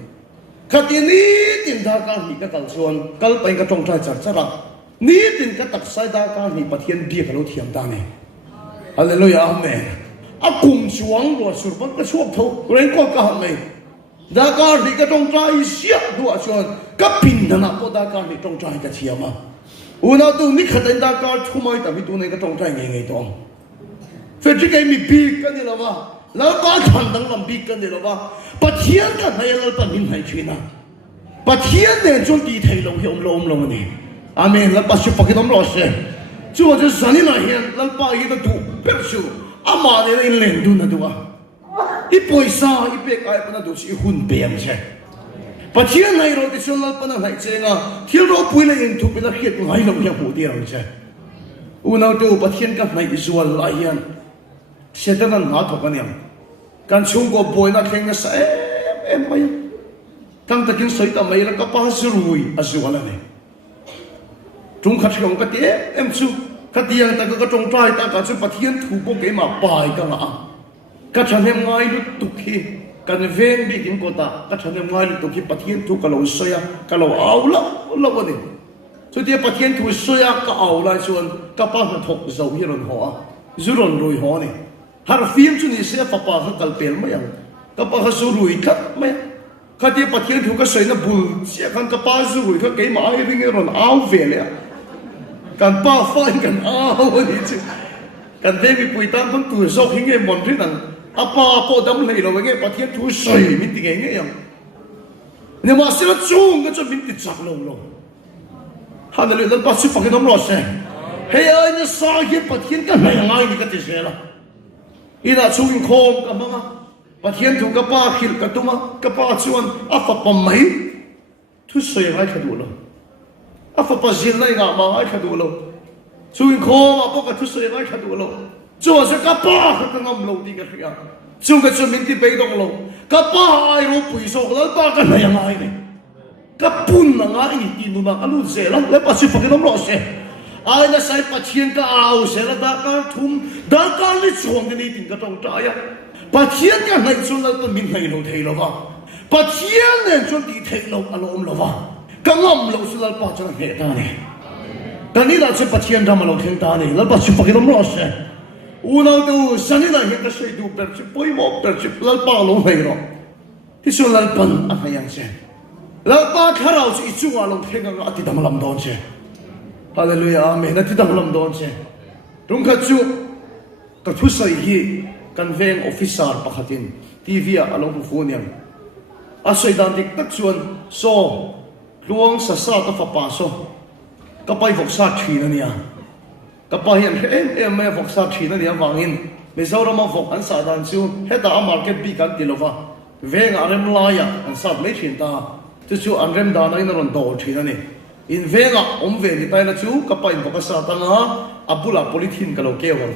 ขัดนี้ตินดาการนี่ก็กัลส่วนกัลไปก็จงใจจัดสระนี่ตินก็ตักใส่ดาการนี่ปะเทียนเบียกันเราเทียมตาเนี่ยฮาเลลูยาอาเมนอากุมช่วงตัวสุรบันก็ช่วงทุกเรื่องก็กล้าเลยดาการนี่ก็จงใจเสียตัวส่วนก็ปินนะก็ดาการนี่จงใจก็เทียมมาอุณาตัวนี่ขัดดาการทุ่มไม่แต่วิตัวนี้ก็จงใจไงตองเฟจิกไอมีบีกันนี่ละวะแล้วก็ทันดังลำบีกันนี่ละวะปะเทียนกันให้เราตัดมินให้ชีนะปะเทียนเนี่ยจนดีเทลงเหี่ยวลงนี่อาเมนแล้วปัจจุบันก็ต้องรอเสียจู่ว่าจะสันนิษฐานเห็นแล้วป้าอีกตัวเป๊ะชูอามาเนี่ยอินเล่นดูนะดูว่าอีป่วยซาอีเป็กไอ้ปนัดดูสิหุ่นเปียมใช่ปะเทียนในรถที่ชนแล้วปนัดไหนเจ้าเที่ยวรถป่วยเลยอินทุบเป็นเหตุไงเราอย่างหัวเดียวใช่อุณาตัวปะเทียนกับในอิสราเอลยันเสด็จนั้นหาถกกันยังการชุ่มก็ป่วยนักแข่งกันเอ็มไปทั้งตะกินใส่ตาไม่แล้วก็ป้าสุรุยอาศัยอะไรเนี่ยจงขัดของกันเอ็มสุขัดยังแต่ก็จงใจแต่ก็จะปะเทียนถูกพวกเกมาป่ายกันละก็ฉันเห็นง่ายลุตุกีกันเว้นบิกินก็ตาก็ฉันเห็นง่ายลุตุกีปะเทียนถูกกันเราเสียกันเราเอาละวันนี้สุดที่ปะเทียนถูกเสียก็เอาละส่วนก็ป้าจะถกเสาที่รอนหัวจุรอนรวยหัวนี่หากฟิล์มชุนี้เสียฟ้าป้าเขากัลเปลไม่ยังก็ป้าเขาสุรุยครับไม่ข้าที่ปะเทียนถูกก็ใส่น้ำบุญเสียกันก็ป้าสุรุยเขาเกี่ยมาให้เป็นเงินรอนเอาเวเลยกันป้าฟันกันเอาวันนี้จิกันเด็กมีปุยตามคนตัวชอบหิ้งเงินบอลที่นั่นอาป้าพอดำเลยเราเงี้ยปะเทียนถูกใส่มิติเงี้ยยังเนี่ยมาเสียจุงก็จะมิติจักลงฮันเลยแล้วป้าสุภกินน้ำร้อนเสียเฮ้ยเนี่ยสายปะเทียนกันไม่ยังไงนี่ก็จะเสียละอีน่าช่วยโคมกันมั้งปะเทียนถูกกับป้าขิดกันตัวมั้งกับป้าชวนอาฟปะไม่ทุกสิ่งให้ขดูเลยอาฟปะจินเลยงามาให้ขดูเลยช่วยโคมอาพวกทุกสิ่งให้ขดูเลยจวนจะกับป้าเขาก็งำลงดีกันที่อ่ะจงกับจมินที่ไปตรงลงกับป้าไอ้รูปุยโซกแล้วป้ากันไม่ยังไงเนี่ยกับปุ่นนะไงที่นู่นนะอนุเสร็จแล้วป้าสุภกินน้ำร้อนเสร็จไอ้เนี่ยใส่ปะเทียนก็เอาเสร็จแล้วดาการทุ่มดาการลิชวงกันนี่ถึงก็ต้องจ่ายปะเทียนกันในส่วนนั้นก็มีในโลเทลวะปะเทียนเนี่ยส่วนที่เทลอารมณ์ลวะก็งอมเราสุดแล้วป้าจะเหตุการณ์แต่นี่เราจะปะเทียนทำมาเราเทียนตาเนี่ยแล้วป้าสุภกินน้ำร้อนเสร็จอุณาดูสันนิษฐานเห็นก็ใช้ดูเป็นชิปอยบอกเป็นชิปแล้วป้าลงไปหรอกที่ส่วนนั้นเป็นอะไรอย่างเช่นแล้วป้าข้าเราจะอิจฉาลงเทียนกันอาทิตย์ทำมาลำดอนเช่นฮาเลลูยาอาเมนที่ตั้งลำดอนเช่ตรงขัดจูก็ทุกสิ่งที่กันเวงออฟฟิศาร์ปะขัดินทีวีอารมณ์ฟูนี่อาศัยดันติกตักชวนโซ่ลวงสัสสัตฟ้าป่าโซ่ก็ไปฟกซาทีนั่นเนี่ยก็ไปเห็นแม่ฟกซาทีนั่นเนี่ยวางอิน มิโซรามาฟกอันสาดันซูเฮตามาร์เก็ตบีกันติโลวะเวงอาเรมลายอันสับไม่ชินตาจะชูอันเรมดานายนรอนโดชินันนี่อินเวงอมเวนิตายละชูกับไปกับภาษาตังอาอับบุลาโพลิทินกันโลเกวัน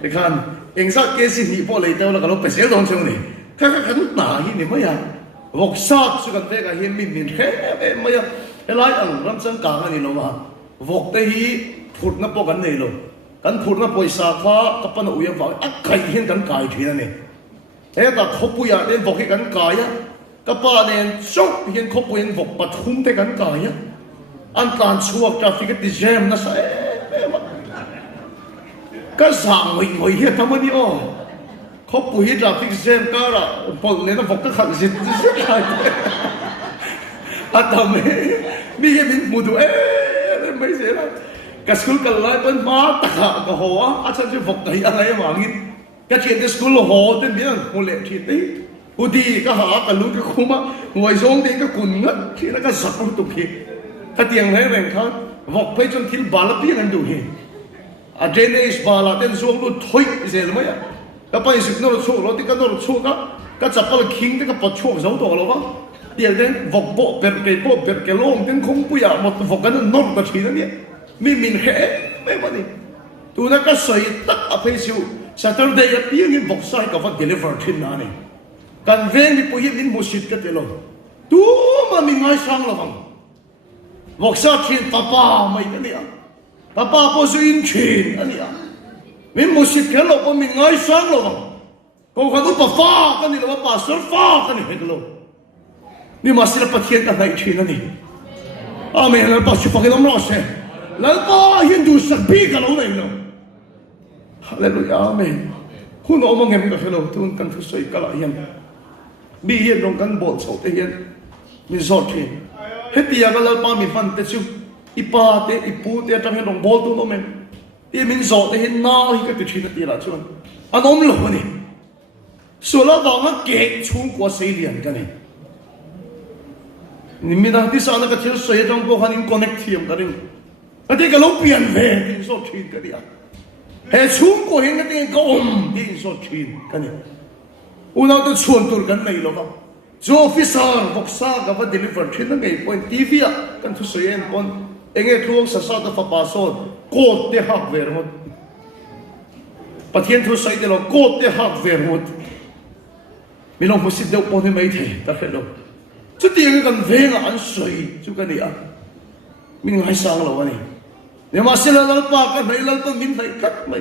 เด็กขันเองสักเกสินีพอเลยเต้าแล้วกันโลเปเซลดองเชงนี่ข้าขันหนาหินี่ไม่ยังวกซักสุกันเวกันเฮมินมินแค่ไม่ยังเฮลัยอังรำสังกางอันนี้โลวะวกเตฮีพูดนับปกันนี่โลกันพูดนับปอยสาฟ้ากับปนอุยฟ้าอักใครเห็นกันกายทีนั่นนี่เฮ้แต่ขบปุยเดินวกให้กันกายกับป้าเนี่ยชกเห็นขบปุยเดินวกปัดทุ่มเตกันกายอันการชัวกราฟิกดิเจมนะใช่ก็สั่งไม่ไม่เห็นทำไมนี่อ๋อขบปุยกราฟิกเจมก็ละพอเนี่ยต้องวกก็ขัดสิอันทำไมมีเห็นมุดไม่เสียแล้วก็สกุลกันเลยเป็นมาตะกะก็หัวอาจารย์จะบอกอะไรมางี้ก็เขียนในสกุลหัวเต็มยังหัวเล็บที่ตีอุดีก็หากันรู้ก็คุ้มหัวทรงเด็กก็กุนเงินที่นั่นก็สับตุกขีถ้าเตียงไหนแรงเขาบอกไปจนทิ้งบาลปีนั้นดูเห็นอาเจเนสบาลเต้นช่วงรู้ถอยเสียเลยไหมก็ไปสึกนรกโชว์รถที่ก็นรกโชว์ก็จับไปคิงที่ก็ปดโชว์เสาตัวเราวะเดี๋ยวเต้นบอกโบเปิดเกยโบเปิดเกยโล่งเต้นคงปุยหมดบอกกันนรกก็ทีนั่นเนี่ยไม่มีแค่ไม่วันนี้ตัวนั้นก็ใส่ตักอภัยสิวสัตว์เดียร์ที่ยังบอกใส่กับว่า deliver ที่นั่นนี่การเว้นมีปุยมินมุสิตกันเดียวตัวมันมีไงสั่งละบังบอกใส่ที่ป้าไม่กันเนี่ยป้าพอสินชินอันนี้มินมุสิตกันละมันมีไงสั่งละบังก็เขาต้องป้ากันนี่ละป้าสุดฟ้ากันนี่กันละนี่มาสิละปะเทียนกันไหนชินอันนี้อาเมนแล้วป้าชุบปากกันน้ำร้อนเสียแล้วก็ยินดูสักปีกันแล้วเลยเนาะฮาเลลูยาอาเมนคุณเอามาเงินกับเราทุนกันทุกส่วนกันละยันมีเห็นตรงกันบอลสาวเทียนมีสอดเทียนเฮติยากันแล้วป้ามีฟันเตชิวอีป้าเตอีปูเตจังเห็นตรงบอลตัวน้องเมนที่มีสอดเห็นน้าที่ก็ติดชินตีละชวนอันน้องหลวนี่ส่วนเราต้องมาเก่งชุ่มกว่าสี่เหลี่ยมกันนี่นี่มีทางที่สานก็เชื่อเสียจังพวกเขาอินคอนเนคทีมกันนี่ก็ที่ก็ลงเปลี่ยนเวทีสดชีนกันดิอ่ะเฮ้ชุ่มก็เห็นกันที่ก็ที่สดชีนกันนี่อุณหภูมิชวนตัวกันไม่หรอกจอฟิสารบอกซากับว่า deliver ที่นั่นไงพอยทีวีอ่ะกันทุกสิ่งพอนเองทุกสัตว์ฟ้าป่าสดโคตรเดือดเวรหมดปะเทียนทุกสิ่งเดียวโคตรเดือดเวรหมดไม่ลองพูดสิ่งเดียวพอนไม่ได้แต่เห็นหรอกจุดที่ยังกันเวงอันสวยจุดกันนี่อ่ะมินไงสั่งเราวะนี่เนี่ยมาเสร็จแล้วเราปากกันไม่เราต้องมินไปกัดไม่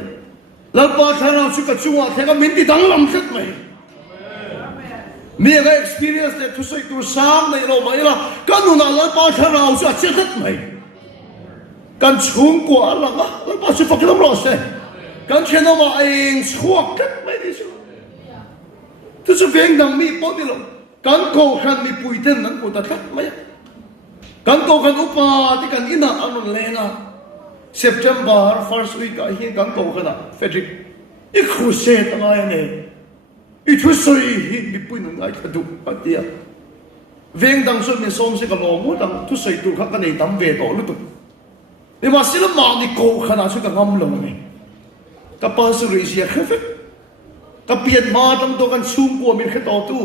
เราปากเราชุกกับชัวแค่ก็มินที่ตั้งลำกัดไม่มีอะไร experience เนี่ยทุกสิ่งทุกสามในเราไม่ละก็นู่นน่ะเราปากเราชุกเชื่อกัดไม่กันชุ่มกว่าเราปากชุกฝักน้ำร้อนเสียกันเชื่อน้ำมาเองชัวกัดไม่ได้ชัวทุกสิ่งเองดังมีปนนี่หรอกกันโกขันมีปุยเต้นนั้นกูตัดกัดไม่กันโกขันอุปาที่กันอินาอันนั้นเลนะSeptember first week ไอ้เหี้ยกันโกขันอ่ะเฟดริกอีกครูเซตอะไรเนี่ยอีทุสอยมีปุยหนึ่งไอ้กระดูกปะเดียเวงดังสุดในโซมสิกะโลมูดังทุสอยตัวข้างกันในตั้งเวทอลุตุนี่ว่าศิลปะนี่โกขันอ่ะสุดกับงำลงนี่กับปาสุริเซียครับกับเปลี่ยนมาตั้งตัวกันซูมกว่ามีแค่ต่อตู้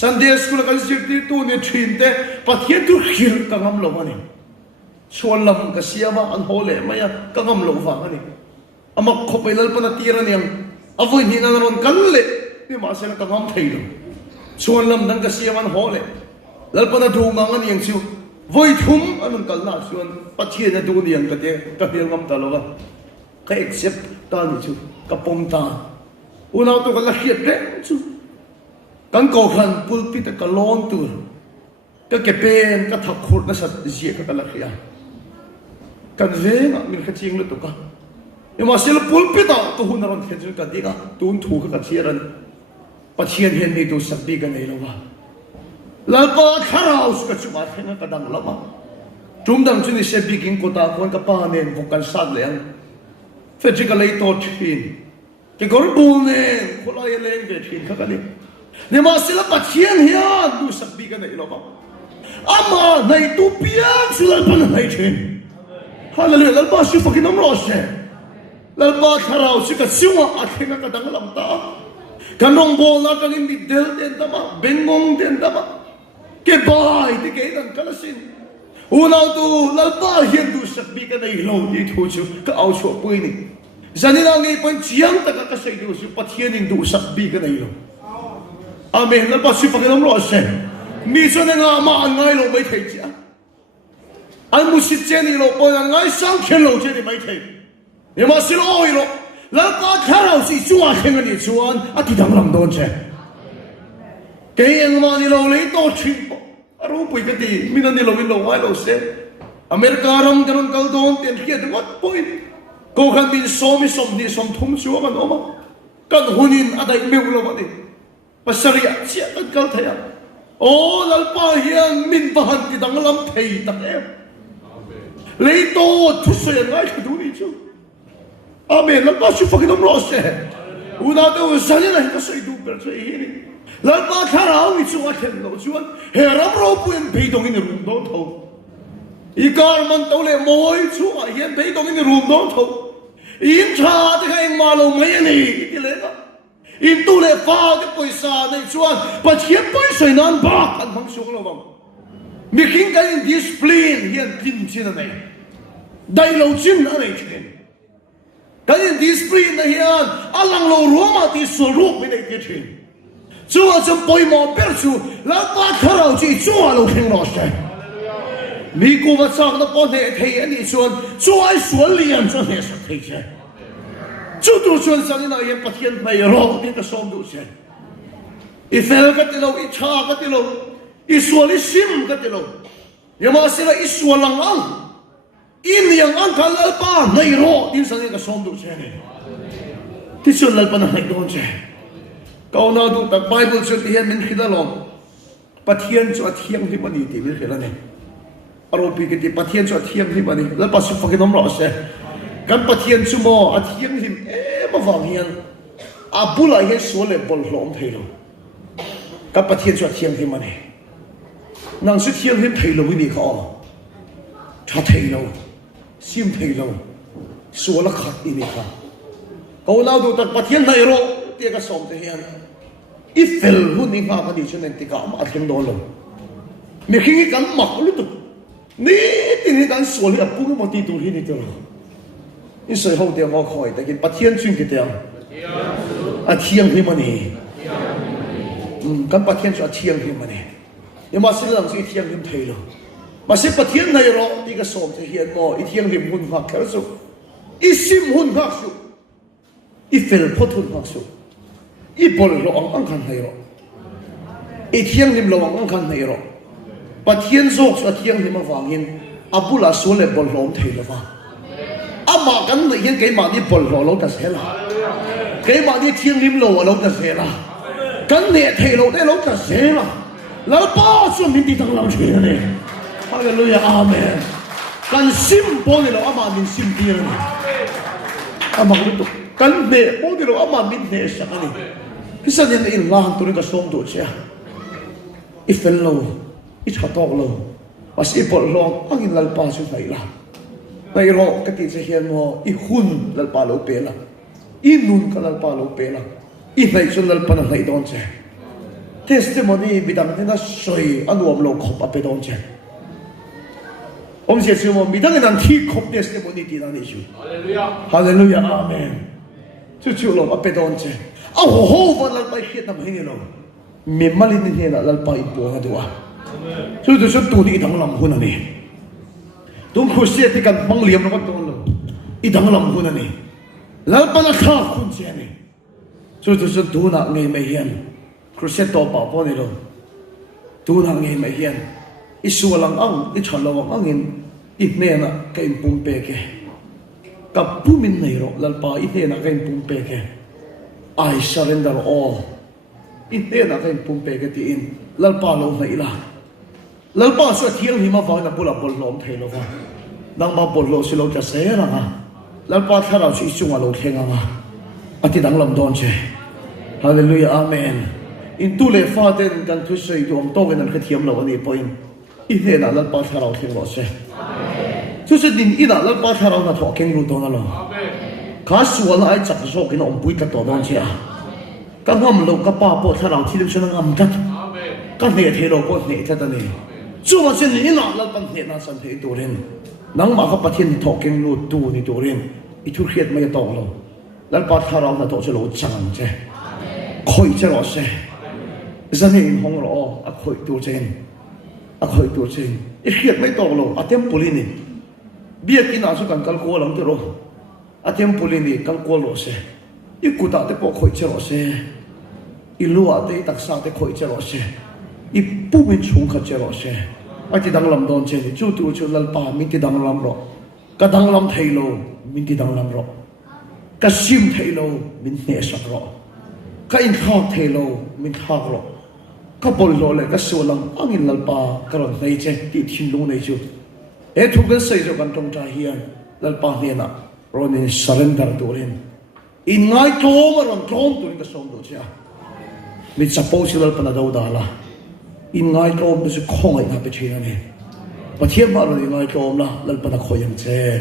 Sunday school kan sirti tu ni thinte pathian tu khil ka ngam lo mani cholam ka siama an hole maya ka ngam lo wa mani ama khopailal pana tira niang avoi ni nan ron kan le ni ma se ka ngam thei lo cholam dan ka siama an hole lal pana du ngang an yang chu voi thum an kal na chuan pathian du niang ka te ka hial ngam ta lo wa ka accept ta ni chu ka pom ta unaw to ka la hiat de chuกันโกขันปุลปิตกะล้อนตัวก็เก็บเป็นก็ถักขุดนั่นสัตว์เสียก็กันละเขียกันเวงมีขจิงลุตุกะยังมาเสียปุลปิตตัวหุ่นนรกเห็นจุดกันดีกะตูนถูกกันเชียรันปัจเจียนเห็นในตัวสัตว์บีกันในละวะแล้วก็ข้าเราสุขจุบัติเห็นกันดังละมั้งจุ่มดังจุดนี้เสียบีกินกุตาคนกับป้าเนี่ยพวกกันสัตว์เลยเฟจิกะเลยตัวทินที่กอร์บูเนี่ยคนละยังเล่นเวทินเขากันเนี่ยเนี่ยมาศิลปะเชียนเฮียดูสักบีกันในโลกอามาในตัวเปียกศิลปะในเชนฮาเลลูยาแล้วป้าชูฟักน้ำร้อนเช lal ba tharau si ka siwa athenga ka dang lam ta kanong bol na kan in del den tama bengong den tama ke bai ti ke dan kalasin unaw tu lal ba hian du sak bi ka dai lo ni thu chu ka au chu pui ni zanina ngai pan chiang ta ka sai du su pathian in du sak bi ka dai lo amen lal ba si pa ke lo se mi so na nga ma ngai lo mai thei cha ai mu si chen ni lo po ngai sang chen lo chen ni mai thei你妈是老一了，那把看到是主啊，听个你主啊，啊，地当啷多钱？给人嘛，你老来多钱不？啊，我不个地，明天你老老歪老些，อเมริกาเราจะนั่งกันโดนเต็มที่แต่วัดปุ่ยก็ขันบินซ้อมนี่ซ้อมทุ่มชัวกันออกมากันหุ่นินอะไรไม่รู้ว่าดิภาษาเรียเชี่ยกันกันเทียโอ้ลัลปาเฮียนมินบ้านที่ดังลำเทียตั้งเอวเลยโตทุกสิ่งง่ายขึ้นดูนี่จูอาเมนลัลปาชุฟังน้ำร้อนเสียอุณาเตวสัญญาณก็ใส่ดูเปล่าใช่ไหมลัลปาข้าเราวิจารณ์เห็นเราจวนเฮรัมโรปุยนไปตรงนี้รุ่งโดนเขาอีกการมันตัวเล่มวยชัวเห็นไปตรงนี้รุ่งโดนเขาอินชาที่เขาเองมาลงไม่นี่ที่เล่นอินตัวเล่ฟ้าที่ปอยซาในชวนปัจเจียนปอยสวยนั้นบ้ากันทั้งสองเราบ้างมีขิงกันดิสเพลย์เห็นจินจินอะไรได้เราจินอะไรจินกันดิสเพลย์นะเห็นอัลลังเรารู้มาที่สรุปไม่ได้ที่จินชัวจะปอยมาเปิดชัวแล้วป้าข้าเราจีชัวเราเข่งรอใช่มีกูมาจากนับปอนเฮทีอันนี้ชวนช่วยส่วนเลี้ยงจะเห็นสักทีใช่จุดตัวชวนสันนิษฐานยังปะเทียนไม่รอที่จะซ้อมดูใช่อีเฟลก็ติโลอีชาก็ติโลอีส่วนอีซิมก็ติโลยังมาสิละอีส่วนหลังอังอินยังอังกันลัลปาไม่รอที่สันนิษฐานซ้อมดูใช่ที่ชวนลัลปาหายโดนใช่ก็น่าดูแต่ไบเบิลชวนที่เห็นมันคิดอะไรปะเทียนจะเทียงที่มันดีที่มันคิดอะไรอารมณ์ปีกติปะเทียนจะเทียงที่มันนี่แล้วปัสสุฟังน้ำร้อนเสียกันปะเทียนชั่วโมงเทียงที่มาฟังเฮียนอาบุลาเฮสวนเลยบอลหลอมเทโลกันปะเทียนจะเทียงที่มันนี่นั่งสุดเทียงที่เทโลวินิเขาชาเทโลซิมเทโลสวนละขัดอินิค่ะเขาเล่าดูแต่ปะเทียนในโลเตียกสมเทียนอีเฟลหุ่นนี่มากันดิฉันเองติกามาเทียงโดนเลยมีขี้กันหมักลุตุนี่ที่นี่การสวนกับปุ๊บมาตีตัวที่นี่ตัวนี่ใส่ห้องเดียวมาคอยแต่กินปะเทียนชุ่มกี่เดียวเทียงที่มันนี่กันปะเทียนจะเทียงที่มันนี่ยังมาสิ่งหลังสิ่งเทียงที่มันเทโลมาสิ่งปะเทียนในรอที่กระสอบจะเฮียนมออีเทียงที่หุ่นหักแค่สุดอีซิมหุ่นหักสุดอีเฟลพุทหุ่นหักสุดอีบอลเราอังคันในรออีเทียงที่เราอังคันในรอปะเทียนโซกเทียงที่มาฟังยินอาบุลาสวนเลยบอลล้อมเทเลยว่าอามากันเลยยังเกี่ยมาที่บอลล้อเราจะเสียละเกี่ยมาที่เทียงริมโลเราจะเสียละกันเนี่ยเทเราได้เราจะเสียละแล้วป้าส่วนมินที่ทั้งเราเชียร์เนี่ยฮาเลลูยาอาเมนกันซิมบอลเราอามามินซิมเดียร์อามาลุตุกันเนี่ยบอลเราอามามินเนี่ยสักนี่พิเศษเนี่ยอินลาหันตัวนี้ก็ส่งตัวเชียอีเฟลโลอีชาตอกลงว่าสิบอลลองอังอินลัลปาสุดไหนล่ะในรอกกติจะเห็นว่าอีหุ่นลัลปาโลเปล่าอีนุนกับลัลปาโลเปล่าอีไหนจนลัลปาไหนโดนเจเทสติมอนีบิดังที่น่าสวยอันรวมโลกขบไปโดนเจผมเชื่อชื่อว่าบิดังนั้นที่ขบเทสติมอนีที่นั่นนี่ชูฮาเลลูยาอาเมนจู่ๆโลกไปโดนเจเอาโหวันลัลปาเขียนทำให้เนี่ยเรามีมาลินเนี่ยนะลัลปาอีปัวกันตัวสุดสุดตัวนี้ดังลำหุ่นนี่ตุ้งคุเสียที่กันบังเลียมแล้วก็ตัวนึงอีดังลำหุ่นนี่แล้วปนักข้าคุณเสียนี่สุดตัวนักเงยไม่เห็นคุเสียตัวป่าปนี่ลงตัวนักเงยไม่เห็นอีสัวลังอังอีฉันละวังอังอินอีเนี่ยนะแกอินปุ่มเปกกับผู้มินในรถแล้วป่าอีเนี่ยนะแกอินปุ่มเปกI surrender allอีเนี่ยนะแกอินปุ่มเปกที่อินแล้วป่าลงไหนล่ะแล้วป้าช่วยเที่ยงหิมะฟ้านะบุรุษบอลล้อมเทลว่าดังมาบอลล้อสิเราจะเสียละฮะแล้วป้าถ้าเราชี้จุงว่าเราเที่ยงอ่ะอธิดังลำดอนเชฮาเลลูยาอาเมนอินตุเลฟ้าเดินกันทุกสิ่งดวงโตกันนั่นคือเทียมเราวันนี้พอยอีเห็นนะแล้วป้าถ้าเราเที่ยงเราเชทุกสิ่งดินอีน่ะแล้วป้าถ้าเราหน้าถอดเก่งรู้ตัวนั่นหรอ khá xua lại chắc số cái nó ông bụi cái tổ đó chứ các ngâm lâu các ba bộ thà nào thì được cho nó ngâm chắc các nghề thế đâu có nghề thế đó này chú mà xin ní nào là bằng nghề nào sản thế tổ lên nắng mà các bạn thiên thọ kinh lụt tu đi tổ lên ít thu khiết mấy tổ lâuแล้ว thà nào là tổ cho lỗ chẳng chứ khơi cho lỗ xe gia đình không rõ khơi tổ trên khơi tổ trên ít khiết mấy tổ lâu tem bùi này biết cái nào số cần cần cố lắm từ rồi tem bùi này cần cố lỗ xe ít cụ ta để bỏ khơi cho lỗ xe ít lúa để đặc sản để khơi cho lỗ xe ít bùi mình chung khơi cho lỗ xe thì đang làm đòn trên chú tu chú lal pa mình thì đang làm rồi cái đang làm thầy lâu mình thì đang làm rồi cái sim thầy lâu mình nhẹ sắc rồi cái in khóc thầy lâu mình khóc rồi cái bol rồi lại cái số lăng anh in lal pa cái rồi này chứ thì thiên luôn này chú hết thuộc cái xây cho căn trong trái hiền lal pa hiền à rồi nên surrender tu lên in ngay trôm mà rồi trôm tu cái sông tu chứ mình suppose lal pa na đâu đó là in ngay trôm nó sẽ không ai làm chuyện này và thiên mà rồi ngay trôm là lal pa na khôi yang chứ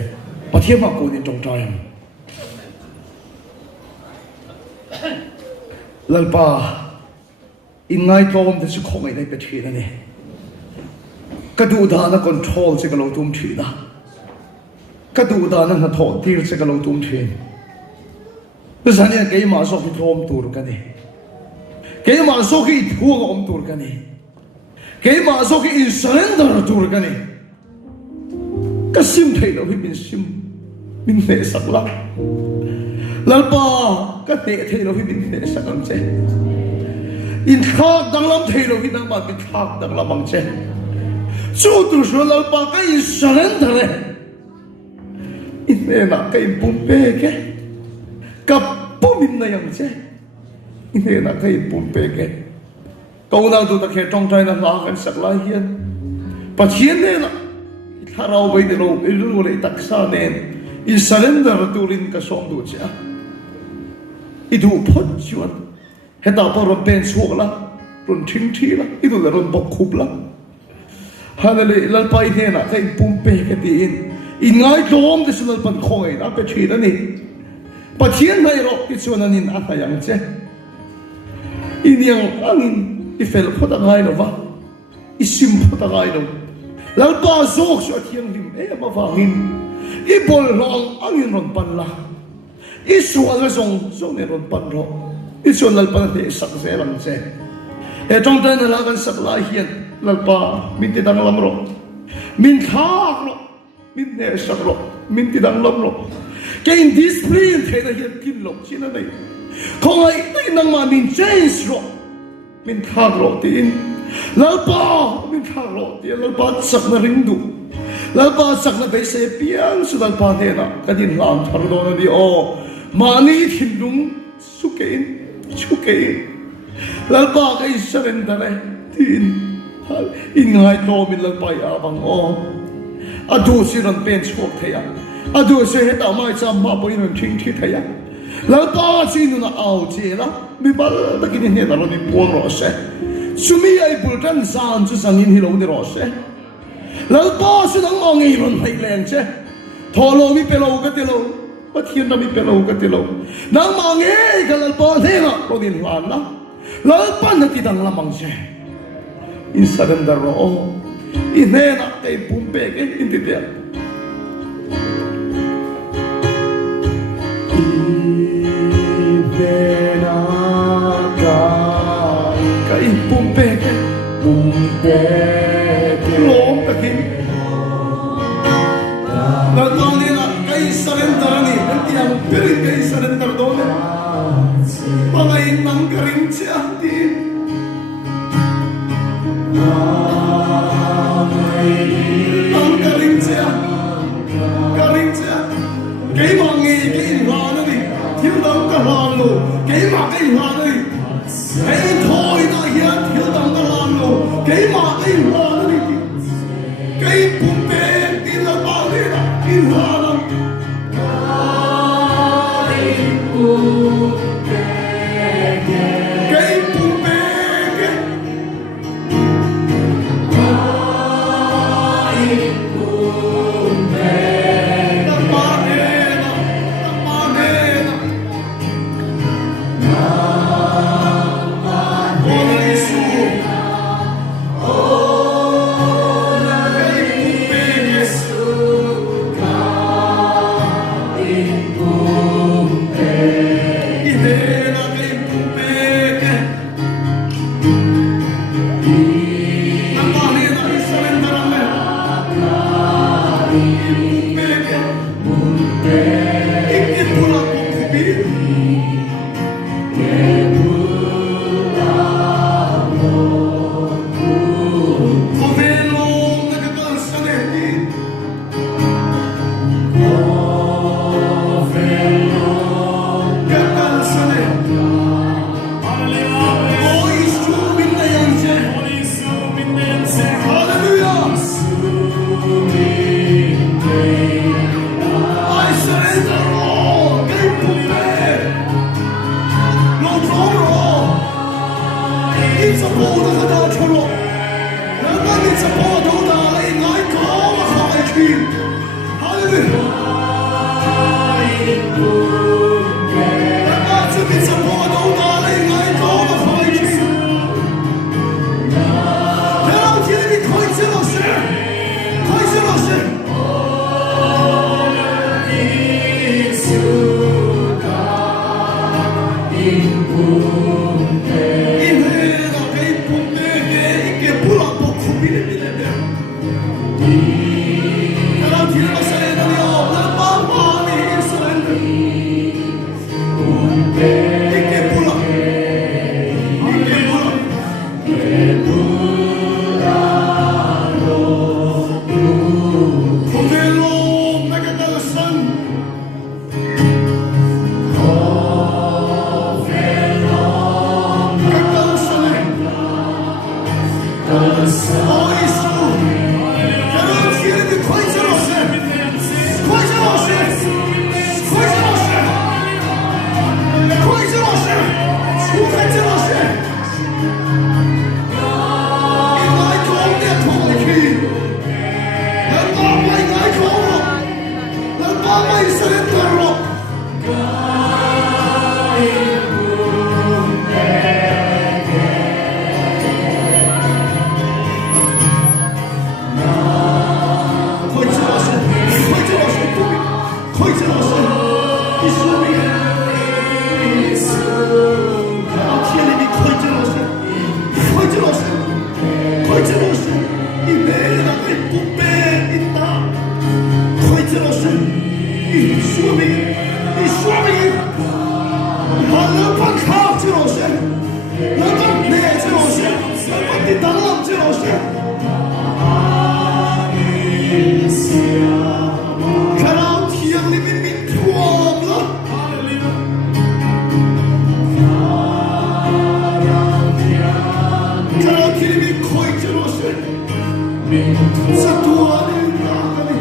và thiên mà cố nên trong trái lal pa in ngay trôm nó sẽ không ai làm chuyện này cái đủ đó nó control sẽ cái lâu tung chuyện đó cái đủ đó nó thọ tiêu sẽ cái lâu tung chuyện bây giờ này cái mà số cái trôm tour cái này cái mà số cái thua cái ông tour cái này cái mà số cái surrender tour cái này cái sim thấy nó mình sim mình thể sắc lắm lal pa cái thể thấy nó mình thể sắc lắm chứ in khác đang làm thấy nó mình đang mà in khác đang làm bằng chứ chú tu sửa lal pa cái surrender này in này là cái bùn bê cái cặp bùn mình này yang chứ in này là cái bùn bê cái câu nào tụi ta kể trong trái là lo cái sắc lai hiền và hiền này là thà rau bây giờ lâu ilu lại tắc sa nên in surrender tu linh cái song tu chứ idu phật chuan hết ta bảo rồi bên xuống là rồi thinh thi là idu là rồi bọc khub là hana le lal pai he na kai pum pe ke ti in ngai dom de sunal pan khoi na pe thi na ni pathian nai ro ki chuan anin a ha yang che in yang angin i fel khota ngai lo wa i sim khota ngai lo lal pa zok sho thiang lim e ma wangin i bol rong angin ron pan la i sual zong zong ne ron pan ro i chuan lal pan te sak se ram che e trong tay na la kan sak la hian lal pa min ti dang lam ro min khak ro min ne sak ro min ti dang lam ro ke in discipline the na hian kin lo chin na nei khong ai tai nang ma min change ro min khak ro ti in lal pa min khak ro ti lal pa sak na ring du lal pa sak na be se pian su lal pa ne na ka din lam thar do na di o mani thin dung su ke in lal pa ka i surrender tin in ngai to min lal pai a bang o adu si ran pen chok thaya adu se heta mai cham ma boi ran thing thi thaya lal pa si nu na au che la mi bal ta kin he da ro ni pon ro se sumi ai bultan san chu sang in hi lo ni ro se lal pa si nang ong ngi ron hai leng che tholo mi pe lo ka te lo pathian na mi pe lo ka te lo nang ma nge ka lal pa the na ro din lan na lal pa na ti dang lamang che in surrender ro in ne na kai pum pe ke in ti te Ivena kai pum pe ke lom ta kin na to ni na kai surrender ni ti ang peri kai surrender do ne pa ngai nang karing cha ti ang karing cha cái mà nghe cái hoa nó đi thiếu đắng cái hoa luôn cái mà cái hoa nó đi cái thôi nó hiện thiếu đắng cái hoa luôn cái mà cái hoa nó đi cái bùn bê đi là bao nhiêu là cái hoa nó cái bùn bê 你说明，你说明，我能不靠这老师，我能捏这老师，我的当了这老师。看到天里面明光了，看到天里面开这老师，这多的哪里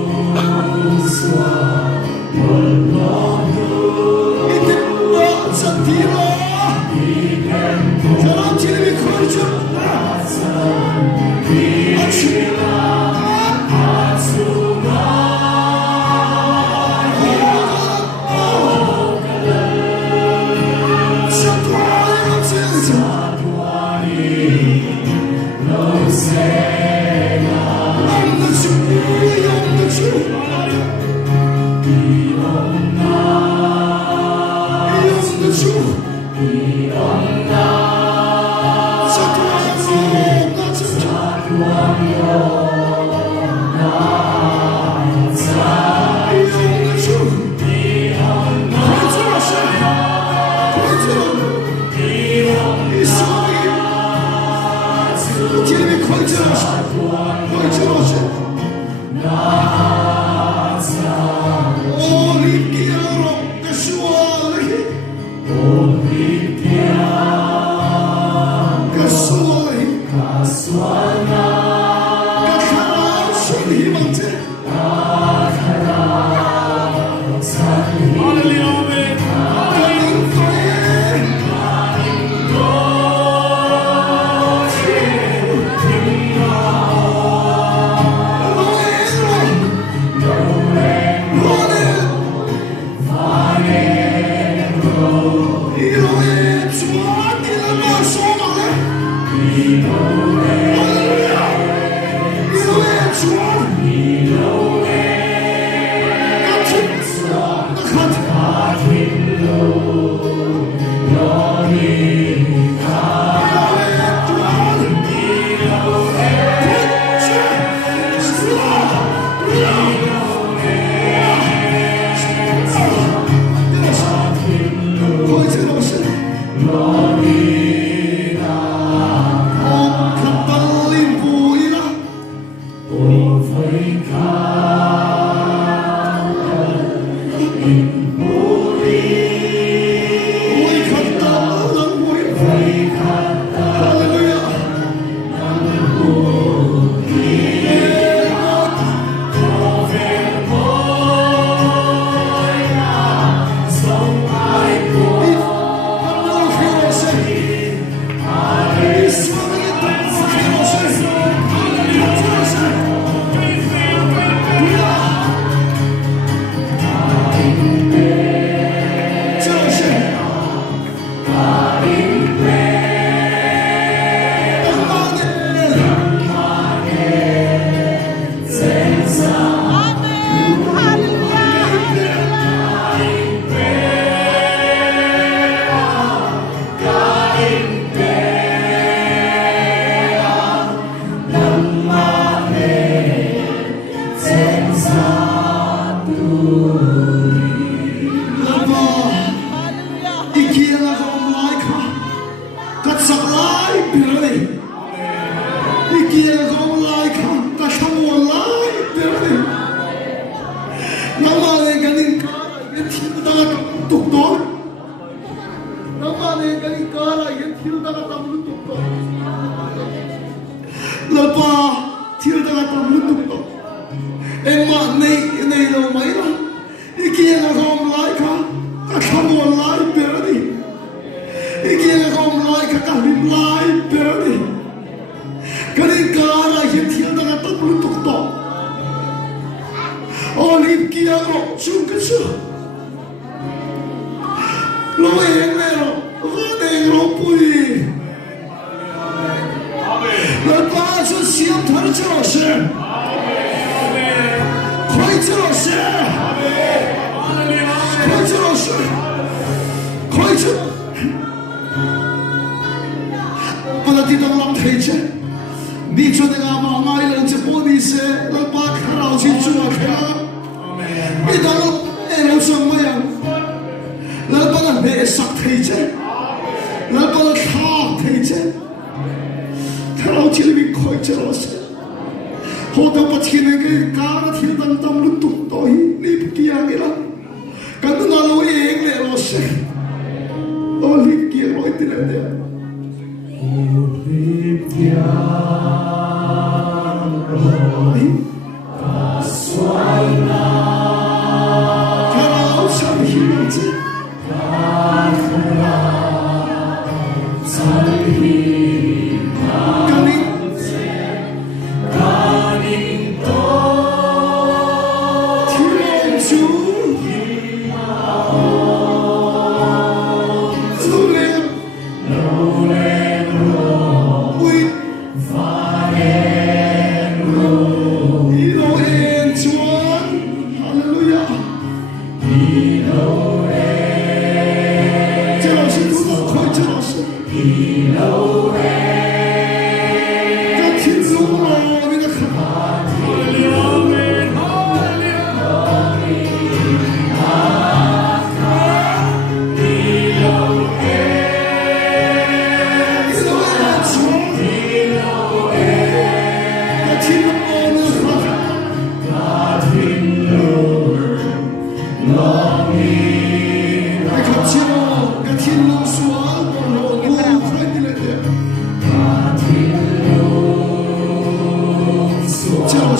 ？Salam No.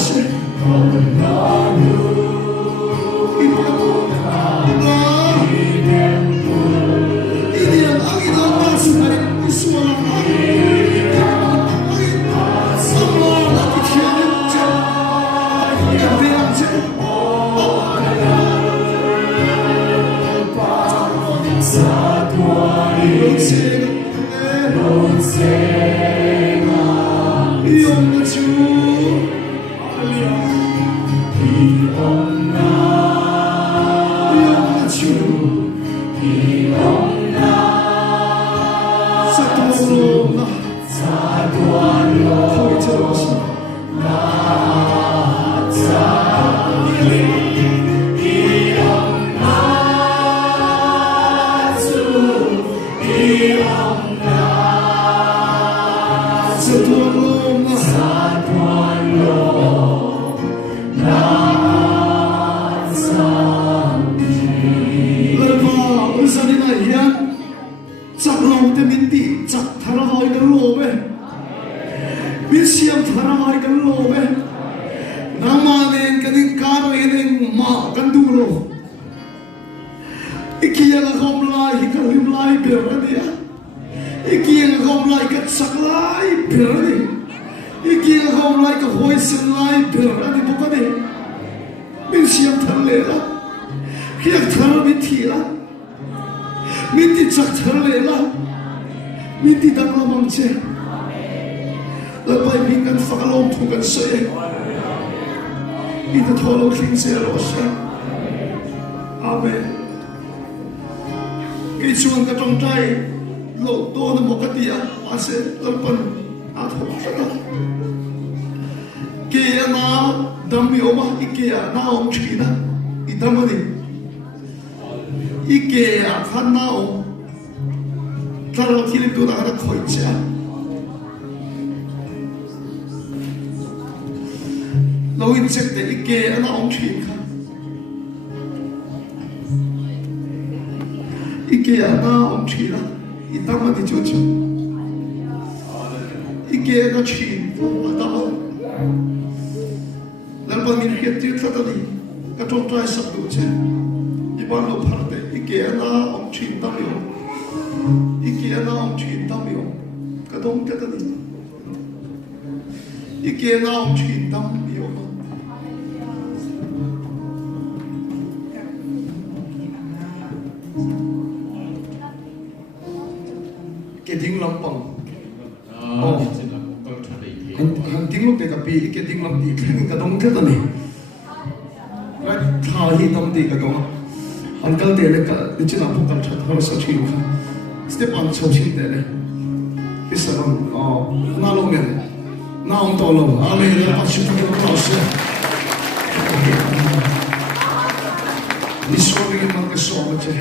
se ini yang angin apa sekali semua semua lagi tiada yang tiada Amen. Cái chuông cái trong trai lộ tô nó một cái tia, à sẽ lập phần à thôi rất là. Kia na đam miêu mà kia na ông chỉ na, ít mà đi. Kia khăn na ông, ta đâu thì lên tôi đã đã khỏi cha. Lâu in chết để kia na ông chỉ khăn. Ike na ông chỉ là ít mà đi chỗ chỗ Ike na chỉ là tao lần đầu mình hiện tiết thật đi cái trong trai sắp đủ chứ đi bao lâu phát đấy Ike na ông chỉ tao hiểu Ike na ông chỉ tao hiểu cái trong cái đi Ike na ông chỉ tao hiểu cái tiếng lòng bằng, hắn tiếng lúc này gặp bị cái tiếng lòng thì cái đông thế này, cái thà hi tâm thì cái đông, hắn cái đấy là cái chuyện nào cũng cần chặt, hắn sẽ chịu khá, step on chịu chịu đấy này, cái sự đó, na lâu men, na ông to lâu, amen, là bắt chước cái đó là đi xuống cái mang cái số mà chứ,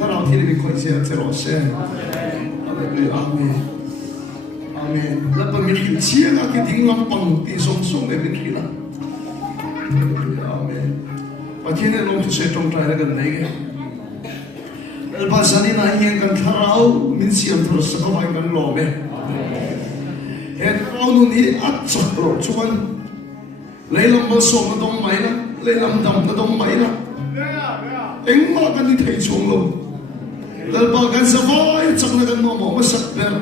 ta nào thì đi coi xem thế rồi xem. Amen. Amen. Là phần mình hiểu chia là cái tiếng lòng bằng thì sống sống để mình hiểu là. Amen. Và khi này lòng sẽ trong trái là gần này cái. Và sau này là hiện gần tháo mình xem thở sâu vào gần lò về. Hết ao nun đi ắt chặt rồi chuan. Lấy làm bao sống nó đông máy là, lấy làm đầm nó đông máy là. Anh mà cái đi thấy chuông luôn. Lalpa kan savai chak na kan mo mo sak per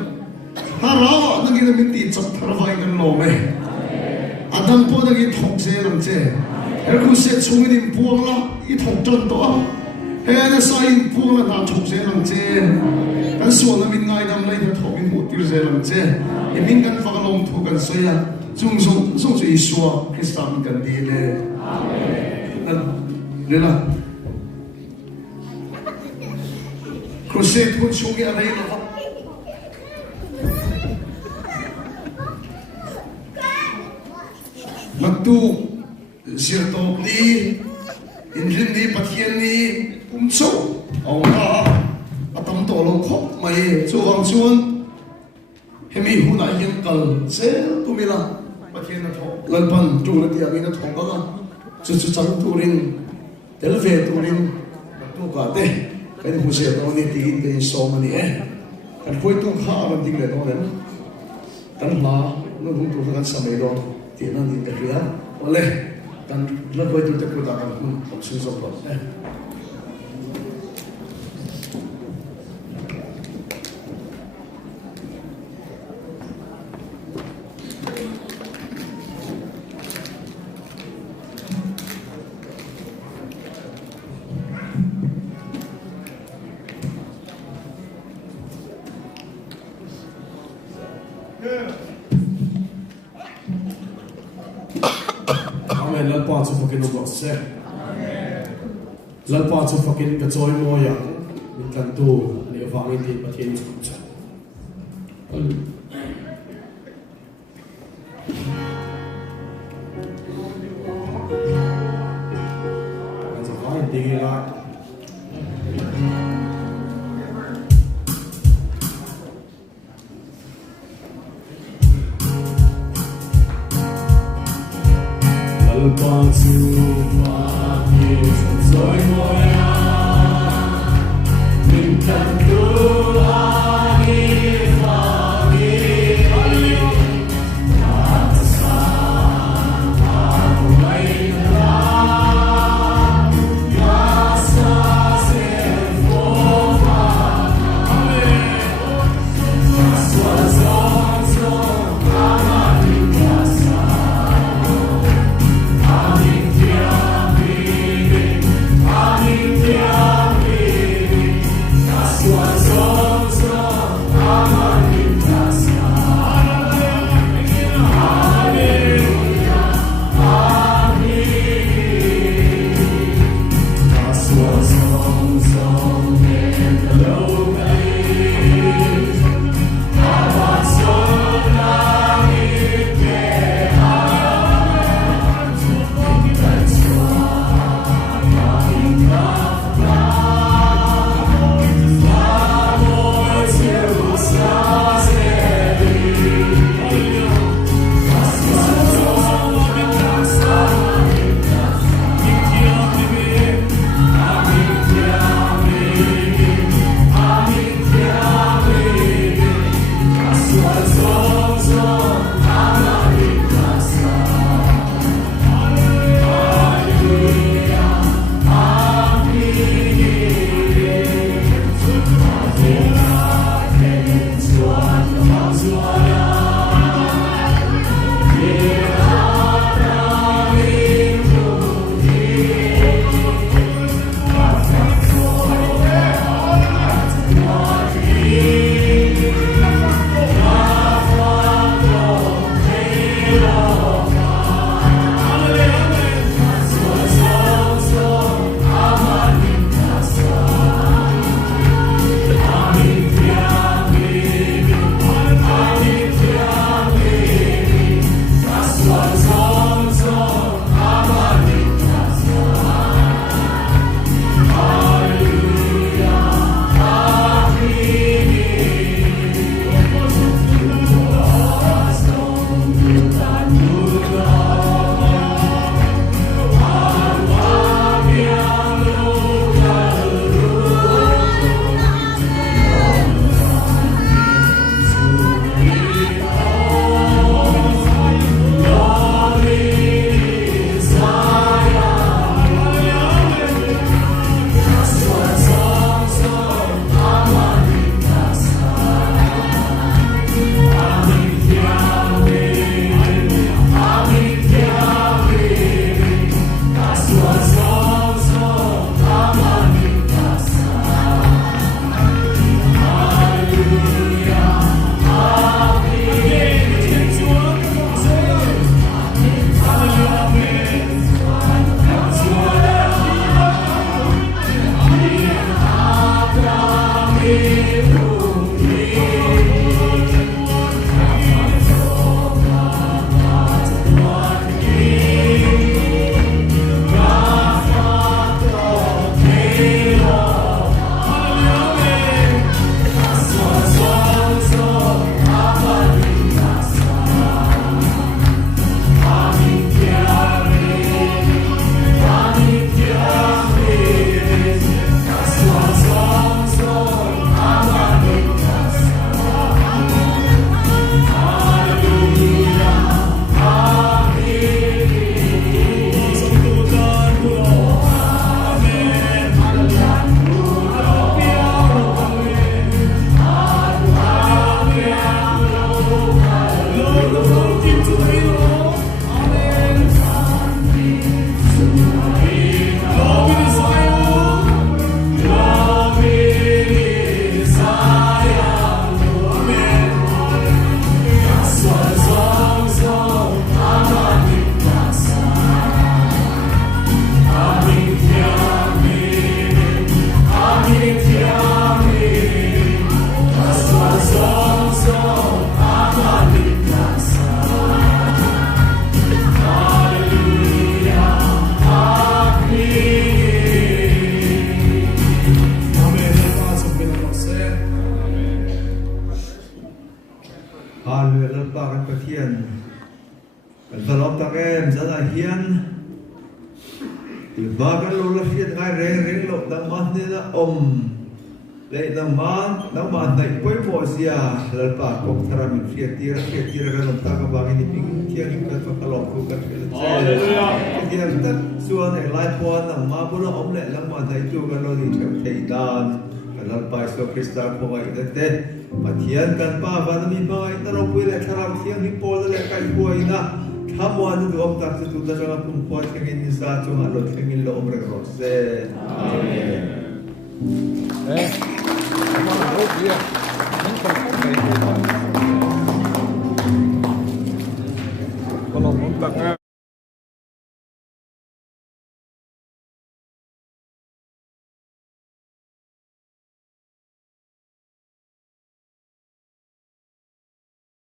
hara nagi na minti chak tharawai kan lo me adam po nagi thong se lang che her khu se chung ni puang la I thong ton to he na sai puang la na thong se lang che kan so na min ngai dam lai na thong in mu tir se lang che I min kan fa long thu kan so ya chung song song se Isua Kristam kan di le amen le la crusade pun sungi ada ini apa? Waktu sirtok ni, injil ni, patian ni, umso, Allah, atam tolong kok, mai cuang cuan, hemi huna yang kal, sel tumila, patian na thok, lalpan tu lagi agak na thok baga, cucu cang turin, telve turin, tu kate. Cái hồ sơ đó nên tin cái số mà nè, cái cuối tuần khác làm tiếng Việt đó đấy, cái là nó cũng thuộc cái sản phẩm đó, tinan ni dia oleh kan lebih itu terkutakan pun susah loh Amen. Lalpa su fakin no se. Lalpa su fakin ka choi mo ya. Min kan tu ni ka fangin ti pathian chu cha. Kan sa fangin ti ga Lalpa su fakin ka choi mo ya. Min kan tu Amin. Salom tak em zana hian ba kan lo la hian ngai reng lo dang man ne na le dang man nai poi mo sia lal pa kok thara min fiat tira kan ta ka ba ni ping thiang kan fa kalom ku kan hallelujah thiang ta suan ai lai po nang ma bu lo le lang ma dai tu kan lo ni thei dan lal pa so krista ko ai te pathian kan pa ba mi ba ai ta ro pui le thara thiang ni pol le kai poi na Hamuan itu om tak setu dah jangan kumpuat kengin nisa cuma lo kengin lo om rekrose. Amen. Amen.